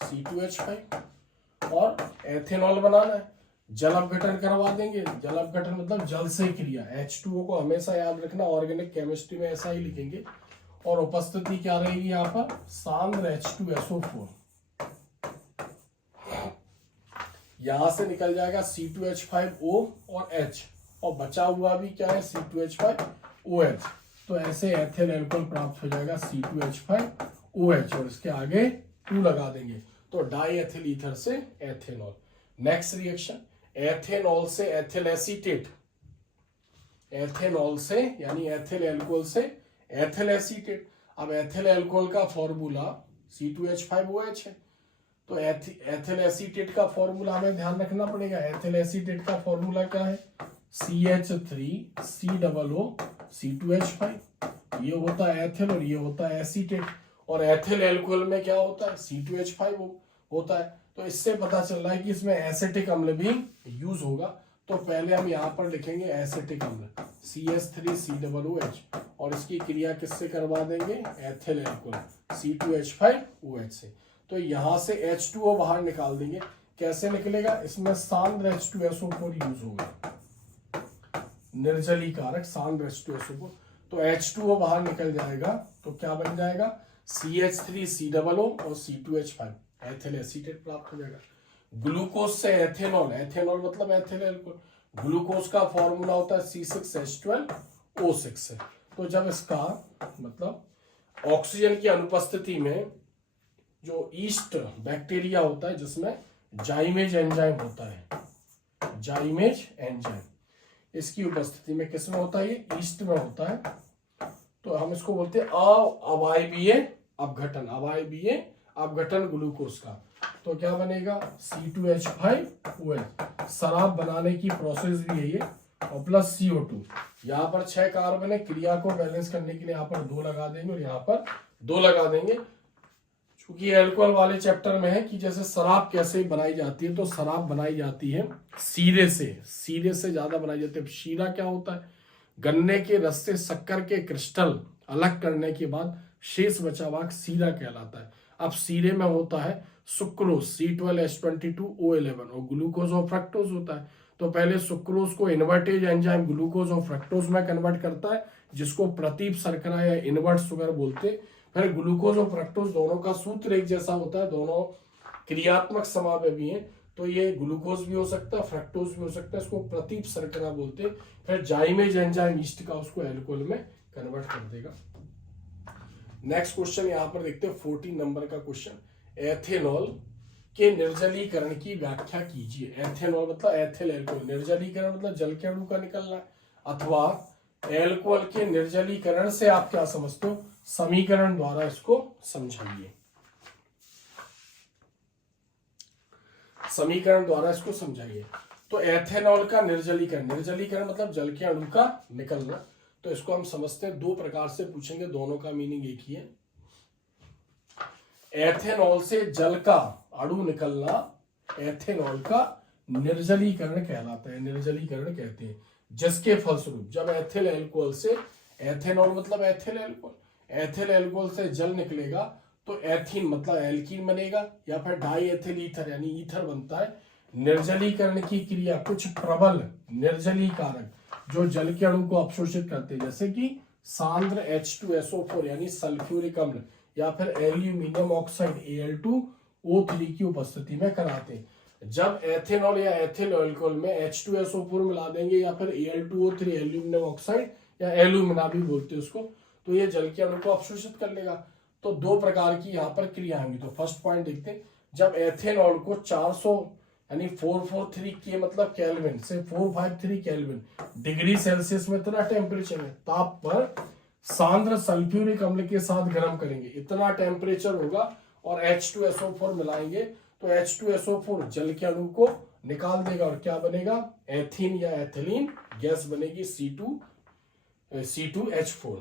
C2H5, और एथेनॉल बनाना है, जल अपघटन करवा देंगे। जल अपघटन मतलब जल से क्रिया, H2O को हमेशा याद रखना, ऑर्गेनिक केमिस्ट्री में ऐसा ही लिखेंगे। और उपस्थिति क्या रहेगी यहाँ पर, सांद्र H2SO4, यहां से निकल जाएगा C2H5O और H, और बचा हुआ भी क्या है C2H5OH। तो ऐसे एथिल एल्कोहल प्राप्त हो जाएगा C2H5OH, और इसके आगे 2 लगा देंगे, तो डाई एथिल ईथर से एथेनॉल। नेक्स्ट रिएक्शन, एथेनॉल से एथिल एसीटेट। एथेनॉल से यानी एथिल एल्कोहल से एथिल एसीटेट। अब एथिल अल्कोहल का फॉर्मूला C2H5OH है, तो एथिल एसीटेट का फॉर्मूला हमें ध्यान रखना पड़ेगा। एथिल एसीटेट का फॉर्मूला क्या है? CH3COO C2H5। ये होता है एथिल और ये होता है एसीटेट, और एथिल अल्कोहल में क्या होता है? C2H5 होता है। तो इससे पता चल रहा है कि इसमें एसिटिक अम्ल भी यूज होगा। तो पहले हम यहाँ पर लिखेंगे एसिटिक अम्ल CH3COOH, और इसकी क्रिया किससे करवा देंगे? एथिल अल्कोहल C2H5OH से। तो यहां से H2O बाहर निकाल देंगे। कैसे निकलेगा? इसमें सांद्र H2SO4 यूज होगा, निर्जलीकारक सांद्र H2SO4। तो H2O बाहर निकल जाएगा, तो क्या बन जाएगा? CH3COO और C2H5 एथिल एसीटेट प्राप्त हो जाएगा। ग्लूकोज से एथेनॉल, एथेनॉल मतलब एथिल अल्कोहल, ग्लूकोज का फॉर्मूला होता है C6H12O6 से। तो जब इसका मतलब ऑक्सीजन की अनुपस्थिति में जो ईस्ट बैक्टीरिया होता है जिसमें जाइमेज एंजाइम होता है, जाइमेज एंजाइम, इसकी उपस्थिति में किसमें होता है? ये ईस्ट में होता है। तो हम इसको बोलते हैं अवायवीय अपघटन, अवायवीय अपघटन ग्लूकोज का। तो क्या बनेगा? C2H5OH। शराब बनाने की प्रोसेस भी है ये, और प्लस CO2। यहाँ पर 6 कार्बन है, क्रिया को बैलेंस करने के लिए यहाँ पर 2 लगा देंगे और यहाँ पर 2 लगा देंगे। क्योंकि ये अल्कोहल वाले चैप्टर में है कि जैसे शराब कैसे बनाई जाती है, तो शराब बनाई जाती है शीरे से ज्यादा बनाई जाती है। शीरा क्या होता है? गन्ने के रस से शक्कर के क्रिस्टल अलग करने के बाद शेष बचा हुआ शीरा कहलाता है। अब शीरे में होता है सुक्रोज C12H22O11 और ग्लूकोज और फ्रक्टोज होता है। तो पहले सुक्रोज को इन्वर्टेज एंजाइम ग्लूकोज और फ्रक्टोज में कन्वर्ट करता है, जिसको प्रतीप शर्करा या इन्वर्ट शुगर बोलते हैं। फिर ग्लूकोज और फ्रक्टोज दोनों का सूत्र एक जैसा होता है, दोनों क्रियात्मक समावेशी हैं, तो ये ग्लूकोज भी हो सकता है, फ्रक्टोज भी हो सकता है, इसको प्रतीप शर्करा बोलते हैं। फिर जाइमेज एंजाइम ईस्ट का उसको अल्कोहल में कन्वर्ट कर देगा। नेक्स्ट क्वेश्चन यहाँ पर देखते हैं 14 नंबर का क्वेश्चन। एथेनॉल के निर्जलीकरण की व्याख्या कीजिए। एथेनॉल मतलब एथिल अल्कोहल, निर्जलीकरण मतलब जल के अणु का निकलना, अथवा अल्कोहल के निर्जलीकरण से आप क्या समझते हो? समीकरण द्वारा इसको समझाइए, समीकरण द्वारा इसको समझाइए। तो एथेनॉल का निर्जलीकरण, निर्जलीकरण मतलब जल के अणु का निकलना। तो इसको हम समझते हैं 2 प्रकार से पूछेंगे, दोनों का मीनिंग एक ही है। एथेनॉल से जल का अणु निकलना एथेनॉल का निर्जलीकरण कहलाता है, निर्जलीकरण कहते हैं। जिसके फलस्वरूप जब एथिल अल्कोहल से, एथेनॉल मतलब एथिल अल्कोहल, एथिल अल्कोहल से जल निकलेगा तो एथीन मतलब एल्कीन बनेगा, या फिर डाई एथिल ईथर यानी ईथर बनता है। निर्जलीकरण की क्रिया कुछ प्रबल निर्जलीकारक जो जल के अणु को अवशोषित करते हैं, जैसे कि सांद्र H2SO4 यानी सल्फ्यूरिक अम्ल, या फिर एल्यूमिनियम ऑक्साइड Al2O3 की उपस्थिति में कराते हैं। जब एथेनॉल या एथिल अल्कोहल में H2SO4 मिला देंगे, या फिर Al2O3 एल्यूमिनियम ऑक्साइड या एल्यूमिना भी बोलते हैं उसको, तो ये जल के अणु को अवशोषित कर लेगा। तो 2 प्रकार की यहाँ पर क्रिया होंगी। तो फर्स्ट पॉइंट देखते हैं, जब एथेनॉल को 400 यानी 443 के मतलब केल्विन से 453 केल्विन डिग्री सेल्सियस में इतना टेम्परेचर है, ताप पर सांद्र सल्फ्यूरिक अम्ल के साथ गर्म करेंगे, इतना टेम्परेचर होगा, और H2SO4 मिलाएंगे, तो H2SO4 जल के अणु को निकाल देगा, और क्या बनेगा? एथीन या एथिलीन गैस बनेगी C2H4।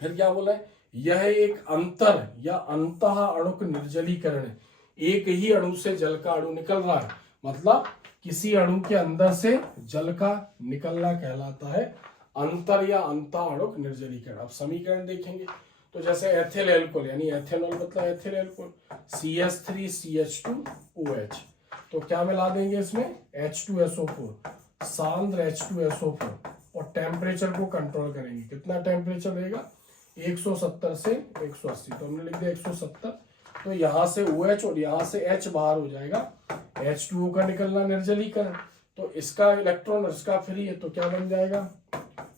फिर क्या बोला है? यह एक अंतर या अंतः अणुक निर्जलीकरण है। एक ही अणु से जल का अणु निकल रहा है, मतलब किसी अणु के अंदर से जल का निकलना कहलाता है अंतर या अंतः अणुक निर्जलीकरण। अब समीकरण देखेंगे, तो जैसे एथिल अल्कोहल यानी एथेनॉल मतलब एथिल अल्कोहल CH3CH2OH, तो क्या मिला देंगे इसमें? H2SO4, सांद्र H2SO4, और टेम्परेचर को कंट्रोल करेंगे। कितना टेम्परेचर रहेगा? 170 से 180। तो हमने लिख दिया 170। तो यहां से OH और यहां से H बाहर हो जाएगा, H2O का निकलना निर्जलीकरण, तो इसका इलेक्ट्रॉन और इसका फ्री है, तो क्या बन जाएगा?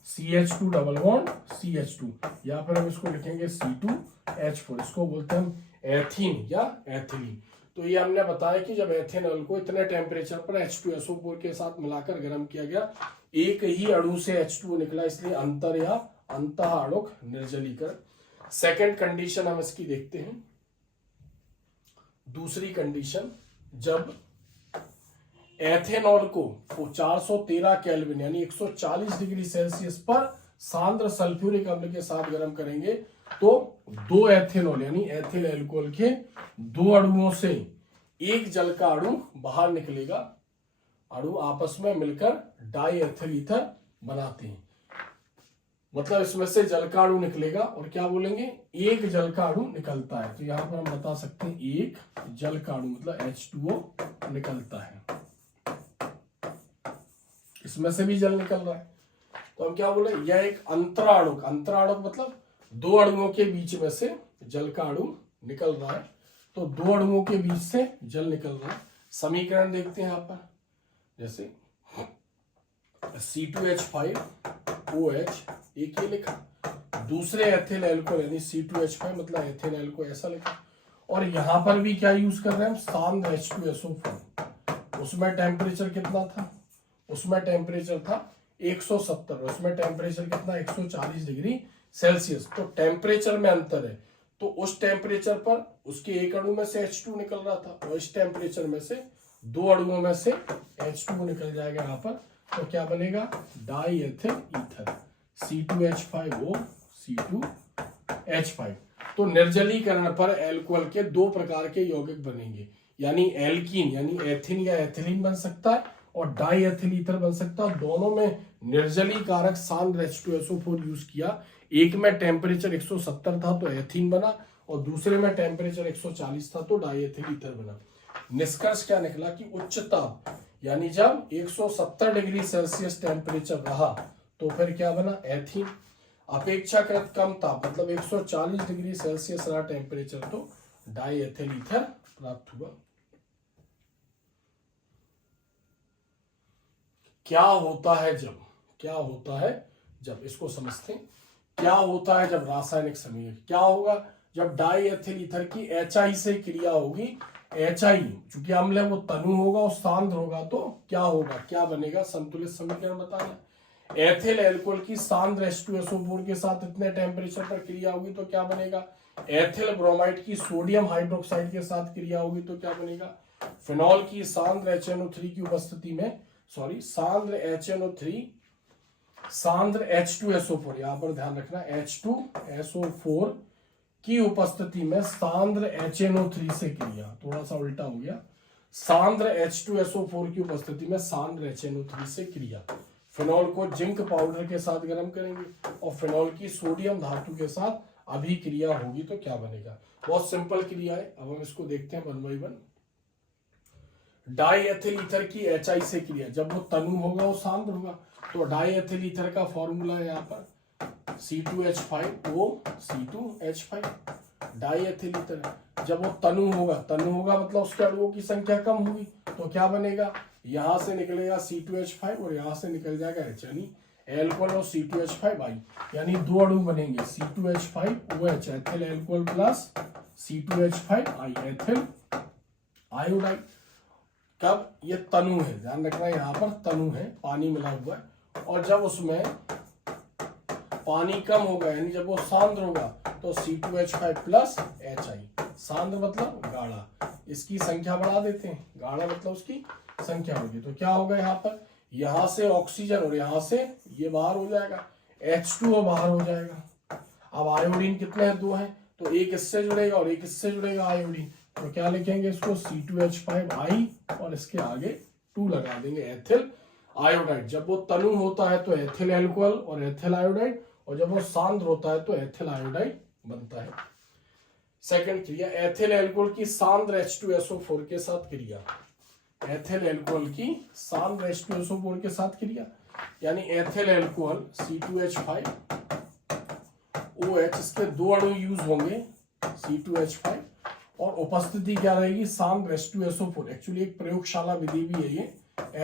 CH2 डबल बॉन्ड CH2, या फिर हम इसको लिखेंगे C2H4, इसको बोलते हैं हम एथीन या एथिलीन। तो ये हमने बताया कि जब एथेनॉल को इतने टेम्परेचर पर H2SO4 के साथ मिलाकर गर्म किया गया, एक ही अणु से H2O निकला, इसलिए अंतर या अंतः अणुक निर्जलीकरण। सेकंड कंडीशन हम इसकी देखते हैं। दूसरी कंडीशन, जब एथेनॉल को 413 केल्विन यानी 140 डिग्री सेल्सियस पर सांद्र सल्फ्यूरिक अम्ल के साथ गर्म करेंगे तो दो एथेनॉल यानी एथिल एल्कोहल के दो अणुओं से एक जल का अणु बाहर निकलेगा। अणु आपस में मिलकर डाई एथिल ईथर बनाते हैं। मतलब इसमें से जल का अणु निकलेगा और क्या बोलेंगे, एक जल का अणु निकलता है। तो यहां पर हम बता सकते हैं एक जल का अणु मतलब H2O निकलता है। इसमें से भी जल निकल रहा है तो हम क्या बोले, यह एक अंतराणुक, अंतराणुक मतलब दो अणुओं के बीच में से जल का अणु निकल रहा है। तो दो अणुओं के बीच से जल निकल रहा है। समीकरण देखते हैं यहां पर, जैसे C2H5OH एक ही लिखा, दूसरे एथिल एल्कोहल यानी C2H5 मतलब एथिल एल्कोहल ऐसा लिखा। और यहां पर भी क्या यूज कर रहे हैं हम, सांद्र H2SO4। उसमें टेम्परेचर कितना था, उसमें टेम्परेचर था 170, उसमें टेम्परेचर कितना 140 डिग्री सेल्सियस। तो टेम्परेचर में अंतर है। तो उस टेम्परेचर पर उसके एक अणु में से H2 निकल रहा था और इस टेम्परेचर में से दो अणुओं में से H2 निकल जाएगा यहाँ पर। तो क्या बनेगा, die ethyl ether C2H5O C2H5। तो निर्जलीकरण पर एल्कोहल के दो प्रकार के यौगिक बनेंगे, यानी एल्कीन यानी एथिन या एथिलीन बन सकता है और डाई एथिल ईथर बन सकता है। दोनों में निर्जलीकारक सांद्र H2SO4 यूज किया। एक में टेम्परेचर 170 था तो एथीन बना और दूसरे में टेम्परेचर 140 था तो डाई एथिल ईथर बना। निष्कर्ष क्या निकला कि उच्च ताप यानी जब 170 डिग्री सेल्सियस टेम्परेचर रहा तो फिर क्या बना, एथीन। अपेक्षाकृत कम ताप मतलब 140 डिग्री सेल्सियस रहा टेम्परेचर तो डाई एथिल ईथर प्राप्त हुआ। क्या होता है जब, क्या होता है जब, इसको समझते हैं। क्या होता है जब रासायनिक समीकरण, क्या होगा जब डाई एथिल ईथर की HI से क्रिया होगी। HI चूंकि अम्ल है वो तनु होगा और सांद्र होगा तो क्या होगा, क्या बनेगा, संतुलित समीकरण बताना। एथिल एल्कोहल की सांद्र H2SO4 के साथ इतने टेम्परेचर पर क्रिया होगी तो क्या बनेगा। एथिल ब्रोमाइड की सोडियम हाइड्रोक्साइड के साथ क्रिया होगी तो क्या बनेगा। फिनॉल की सांद्र HNO3 की उपस्थिति में, सॉरी सांद्र HNO3 सांद्र H2SO4, यहां पर ध्यान रखना H2SO4 की उपस्थिति में सांद्र HNO3 से क्रिया, थोड़ा सा उल्टा हो गया, सांद्र H2SO4 की उपस्थिति में सांद्र HNO3 से क्रिया। फिनॉल को जिंक पाउडर के साथ गर्म करेंगे और फिनॉल की सोडियम धातु के साथ अभिक्रिया होगी तो क्या बनेगा। बहुत सिंपल क्रिया है। अब हम इसको देखते हैं 1 by 1। डाई एथिल ईथर की HI से क्रिया, जब वो तनु होगा वो सांद्र होगा तो डाई एथिल ईथर का फॉर्मूला है यहाँ पर C2H5O C2H5 die ethyl ether. जब वो तनु होगा मतलब उसके अणुओं की संख्या कम होगी तो क्या बनेगा, यहां से निकलेगा C2H5 और यहां से निकल जाएगा H यानी एल्कोहल और C2H5I, यानी दो अणु बनेंगे C2H5OH ethyl alcohol plus C2H5I ethyl iodide. कब, ये तनु है, ध्यान रखना यहाँ पर तनु है, पानी मिला हुआ है। और जब उसमें पानी कम होगा यानी जब वो सांद्र होगा तो C2H5 प्लस HI, सांद्र मतलब गाढ़ा, इसकी संख्या बढ़ा देते हैं, गाढ़ा मतलब उसकी संख्या होगी तो क्या होगा, यहाँ पर यहां से ऑक्सीजन और यहां से ये बाहर हो जाएगा, H2O बाहर हो जाएगा। अब आयोडीन कितने हैं, 2 हैं तो एक इससे जुड़ेगा और एक इससे जुड़ेगा आयोडीन, तो क्या लिखेंगे इसको C2H5I और इसके आगे 2 लगा देंगे एथिल आयोडाइड। जब वो तनु होता है तो एथिल एल्कोहल और एथिल आयोडाइड, और जब वो सांद्र होता है तो एथिल आयोडाइड बनता है। सेकंड क्रिया, एथिल एल्कोहल की सांद्र H2SO4 के साथ क्रिया, एथिल एल्कोहल की सांद्र H2SO4 के साथ क्रिया, यानी एथिल एल्कोहल C2H5OH, इसके दो अणु यूज होंगे C2H5 और उपस्थिति क्या रहेगी, सांद्र H2SO4। एक्चुअली एक प्रयोगशाला विधि भी है ये,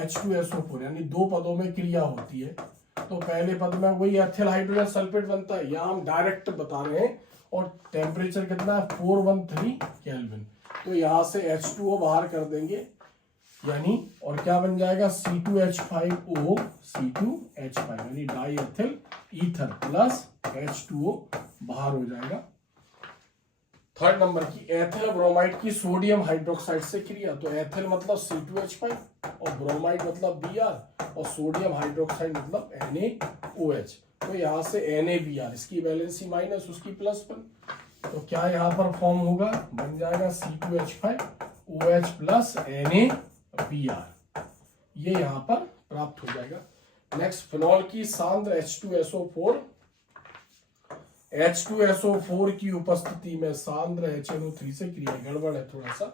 H2SO4 यानी दो पदों में क्रिया होती है। तो पहले पद में वही एथिल हाइड्रोजन सल्फेट बनता है, यहाँ हम डायरेक्ट बता रहे हैं और टेम्परेचर कितना है 413 केल्विन। तो यहां से H2O बाहर कर देंगे यानी, और क्या बन जाएगा C2H5O C2H5 यानी die ethyl ether plus H2O बाहर हो जाएगा थर्ड नंबर की एथिल ब्रोमाइड की सोडियम हाइड्रोक्साइड से क्रिया, तो एथिल मतलब C2H5 और ब्रोमाइड मतलब Br और सोडियम हाइड्रोक्साइड मतलब NaOH। तो यहाँ से NaBr, इसकी वैलेंसी माइनस उसकी +1, तो क्या यहाँ पर फॉर्म होगा, बन जाएगा C2H5OH प्लस NaBr, ये यहाँ पर प्राप्त हो जाएगा। नेक्स्ट फिनॉल की सांद्र H2SO4 की उपस्थिति में सांद्र HNO3 से क्रिया, गड़बड़ है थोड़ा सा,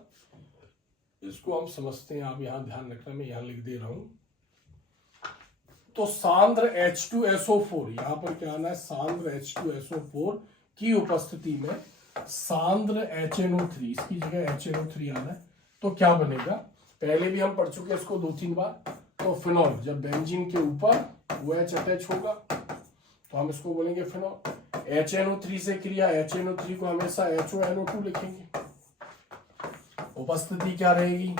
इसको हम समझते हैं, आप यहां ध्यान रखना, मैं यहां लिख दे रहा हूं। तो सांद्र H2SO4, यहां पर क्या आना है, सांद्र H2SO4 की उपस्थिति में सांद्र HNO3, इसकी जगह HNO3 आना है, तो क्या बनेगा, पहले भी हम पढ़ चुके हैं इसको 2-3 बार। तो फिनॉल जब बेंजीन के ऊपर OH अटैच होगा तो हम इसको बोलेंगे फिनॉल। HNO3 से क्रिया, HNO3 को हमेशा HONO2 लिखेंगे, उपस्थिति क्या रहेगी,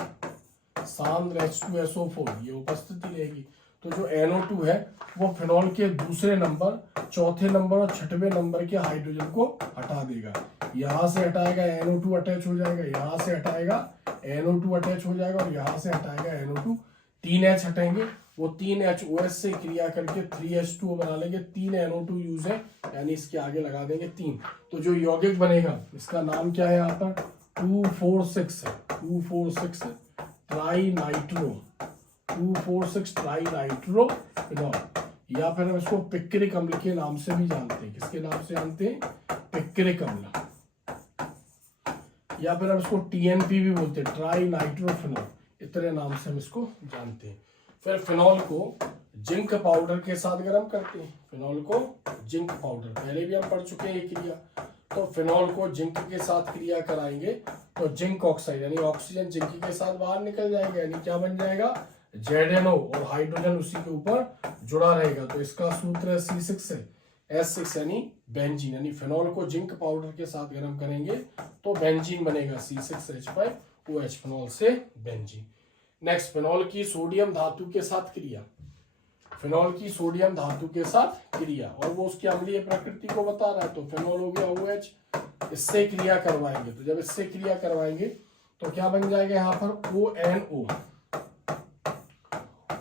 सांद्र H2SO4, ये उपस्थिति रहेगी। तो जो NO2 है वो फिनॉल के दूसरे नंबर, चौथे नंबर और छठवें नंबर के हाइड्रोजन को हटा देगा, यहां से हटाएगा NO2 अटैच हो जाएगा, यहां से हटाएगा NO2 अटैच हो जाएगा और यहां से हटाएगा NO2, 3 H हटेंगे, वो 3 H OH से क्रिया करके 3H2O बना लेंगे, 3 NO2 यूज है, यानी इसके आगे लगा देंगे 3। तो जो यौगिक बनेगा इसका नाम क्या है, यहाँ पर 246 है, 246 tri nitro, 246 tri nitro phenol, या फिर हम इसको पिक्रिक अम्ल के नाम से भी जानते हैं, किसके नाम से जानते हैं, पिक्रिक अम्ल, या फिर हम इसको TNP भी बोलते हैं, ट्राई नाइट्रोफिनॉल, इतने नाम से हम इसको जानते हैं। फिर फिनॉल को जिंक पाउडर के साथ गर्म करते हैं, फिनॉल को जिंक पाउडर, पहले भी हम पढ़ चुके हैं ये क्रिया। तो फिनॉल को जिंक के साथ क्रिया कराएंगे तो जिंक ऑक्साइड यानी ऑक्सीजन जिंक के साथ बाहर निकल जाएगा, यानी क्या बन जाएगा, ZNO, और हाइड्रोजन उसी के ऊपर जुड़ा रहेगा, तो इसका सूत्र C6 है, S6 यानी बेंजीन, यानी फिनॉल को जिंक पाउडर के साथ गर्म करेंगे तो बेंजीन बनेगा C6H5OH, फिनॉल से बेंजीन। नेक्स्ट फिनॉल की सोडियम धातु के साथ क्रिया, फिनॉल की सोडियम धातु के साथ क्रिया, और वो उसकी अम्लीय प्रकृति को बता रहा है, तो फिनॉल हो गया OH, इससे क्रिया करवाएंगे, तो जब इससे क्रिया करवाएंगे तो क्या बन जाएगा यहाँ पर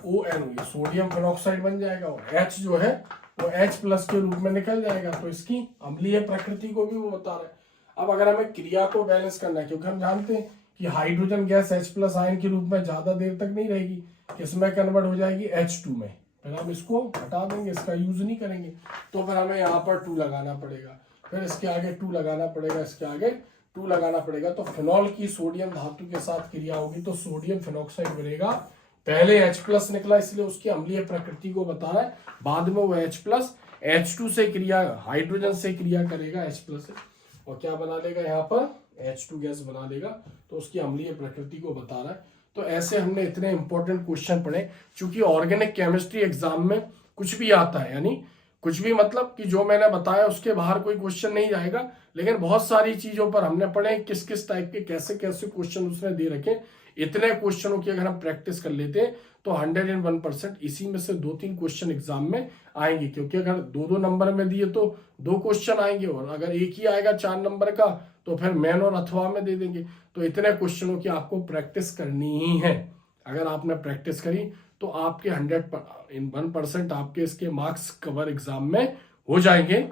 ONO, ये सोडियम फिनॉक्साइड बन जाएगा, और H जो है वो H प्लस के रूप में निकल जाएगा, तो इसकी अम्लीय प्रकृति को भी वो बता रहा है। अब अगर हमें क्रिया को बैलेंस करना है, क्योंकि हम जानते हैं कि hydrogen gas H plus ion के रूप में ज्यादा देर तक नहीं रहेगी, किसमें कन्वर्ट हो जाएगी, H2 में, फिर हम इसको हटा देंगे, इसका यूज नहीं करेंगे, तो फिर हमें यहाँ पर 2 लगाना पड़ेगा, फिर इसके आगे 2 लगाना पड़ेगा, इसके आगे 2 लगाना पड़ेगा। तो फिनॉल की सोडियम धातु के साथ क्रिया होगी तो सोडियम फिनॉक्साइड बनेगा, पहले H प्लस निकला इसलिए उसकी अम्लीय प्रकृति को बता रहा है, बाद में वो H प्लस H2 से क्रिया, हाइड्रोजन से क्रिया करेगा H प्लस से, और क्या बना लेगा यहाँ पर H2 गैस बना लेगा, तो उसकी अम्लीय प्रकृति को बता रहा है। तो ऐसे हमने इतने इंपॉर्टेंट क्वेश्चन पढ़े, क्योंकि ऑर्गेनिक केमिस्ट्री एग्जाम में कुछ भी आता है, यानी कुछ भी मतलब कि जो मैंने बताया उसके बाहर कोई क्वेश्चन नहीं जाएगा, लेकिन बहुत सारी चीजों पर हमने पढ़े, किस किस टाइप के कैसे कैसे क्वेश्चन उसने दे रखे, इतने क्वेश्चनों की अगर हम प्रैक्टिस कर लेते हैं तो 101% इसी में से 2-3 क्वेश्चन एग्जाम में आएंगे, क्योंकि अगर 2-2 नंबर में दिए तो 2 क्वेश्चन आएंगे, और अगर एक ही आएगा 4 नंबर का तो फिर मैन और अथवा में दे देंगे। तो इतने क्वेश्चनों की आपको प्रैक्टिस करनी ही है, अगर आपने प्रैक्टिस करी तो आपके 101% आपके इसके मार्क्स कवर एग्जाम में हो जाएंगे।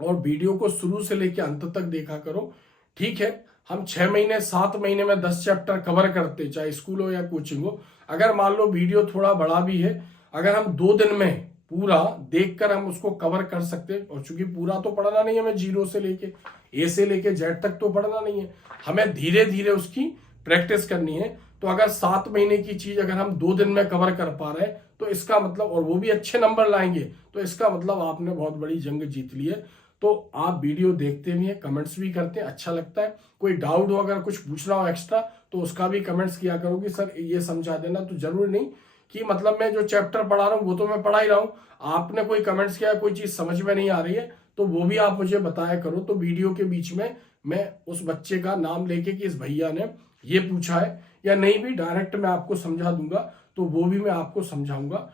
और वीडियो को शुरू से लेकर अंत तक देखा करो, ठीक है। हम 6 महीने 7 महीने में 10 चैप्टर कवर करते, चाहे स्कूल हो या कोचिंग हो। अगर मान लो वीडियो थोड़ा बड़ा भी है, अगर हम 2 दिन में पूरा देखकर हम उसको कवर कर सकते, और चूंकि पूरा तो पढ़ना नहीं है, हमें 0 से लेके A से लेके Z तक तो पढ़ना नहीं है, हमें धीरे धीरे उसकी प्रैक्टिस करनी है। तो अगर 7 महीने की चीज अगर हम 2 दिन में कवर कर पा रहे हैं तो इसका मतलब, और वो भी अच्छे नंबर लाएंगे, तो इसका मतलब आपने बहुत बड़ी जंग जीत ली है। तो आप वीडियो देखते भी हैं, कमेंट्स भी करते हैं, अच्छा लगता है। कोई डाउट हो, अगर कुछ पूछना हो एक्स्ट्रा तो उसका भी कमेंट्स किया करो कि सर ये समझा देना। तो जरूरी नहीं कि मतलब मैं जो चैप्टर पढ़ा रहा हूँ वो तो मैं पढ़ा ही रहा हूँ, आपने कोई कमेंट्स किया, कोई चीज समझ में नहीं आ रही है तो वो भी आप मुझे बताया करो। तो वीडियो के बीच में मैं उस बच्चे का नाम लेके कि इस भैया ने ये पूछा है, या नहीं भी डायरेक्ट मैं आपको समझा दूंगा, तो वो भी मैं आपको समझाऊंगा।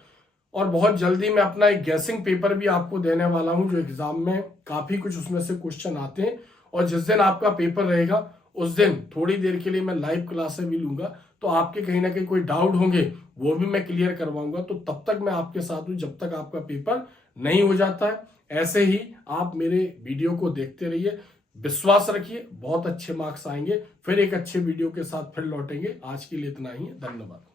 और बहुत जल्दी मैं अपना एक गैसिंग पेपर भी आपको देने वाला हूं, जो एग्जाम में काफी कुछ उसमें से क्वेश्चन आते हैं और जिस दिन आपका पेपर रहेगा उस दिन थोड़ी देर के लिए मैं लाइव क्लासेस भी लूंगा, तो आपके कहीं ना कहीं कोई डाउट होंगे वो भी मैं क्लियर करवाऊंगा। तो तब तक मैं आपके साथ हूं जब तक आपका पेपर नहीं हो जाता है। ऐसे ही आप मेरे वीडियो को देखते रहिए, विश्वास रखिए, बहुत अच्छे मार्क्स आएंगे। फिर एक अच्छे वीडियो के साथ फिर लौटेंगे। आज के लिए इतना ही है, धन्यवाद।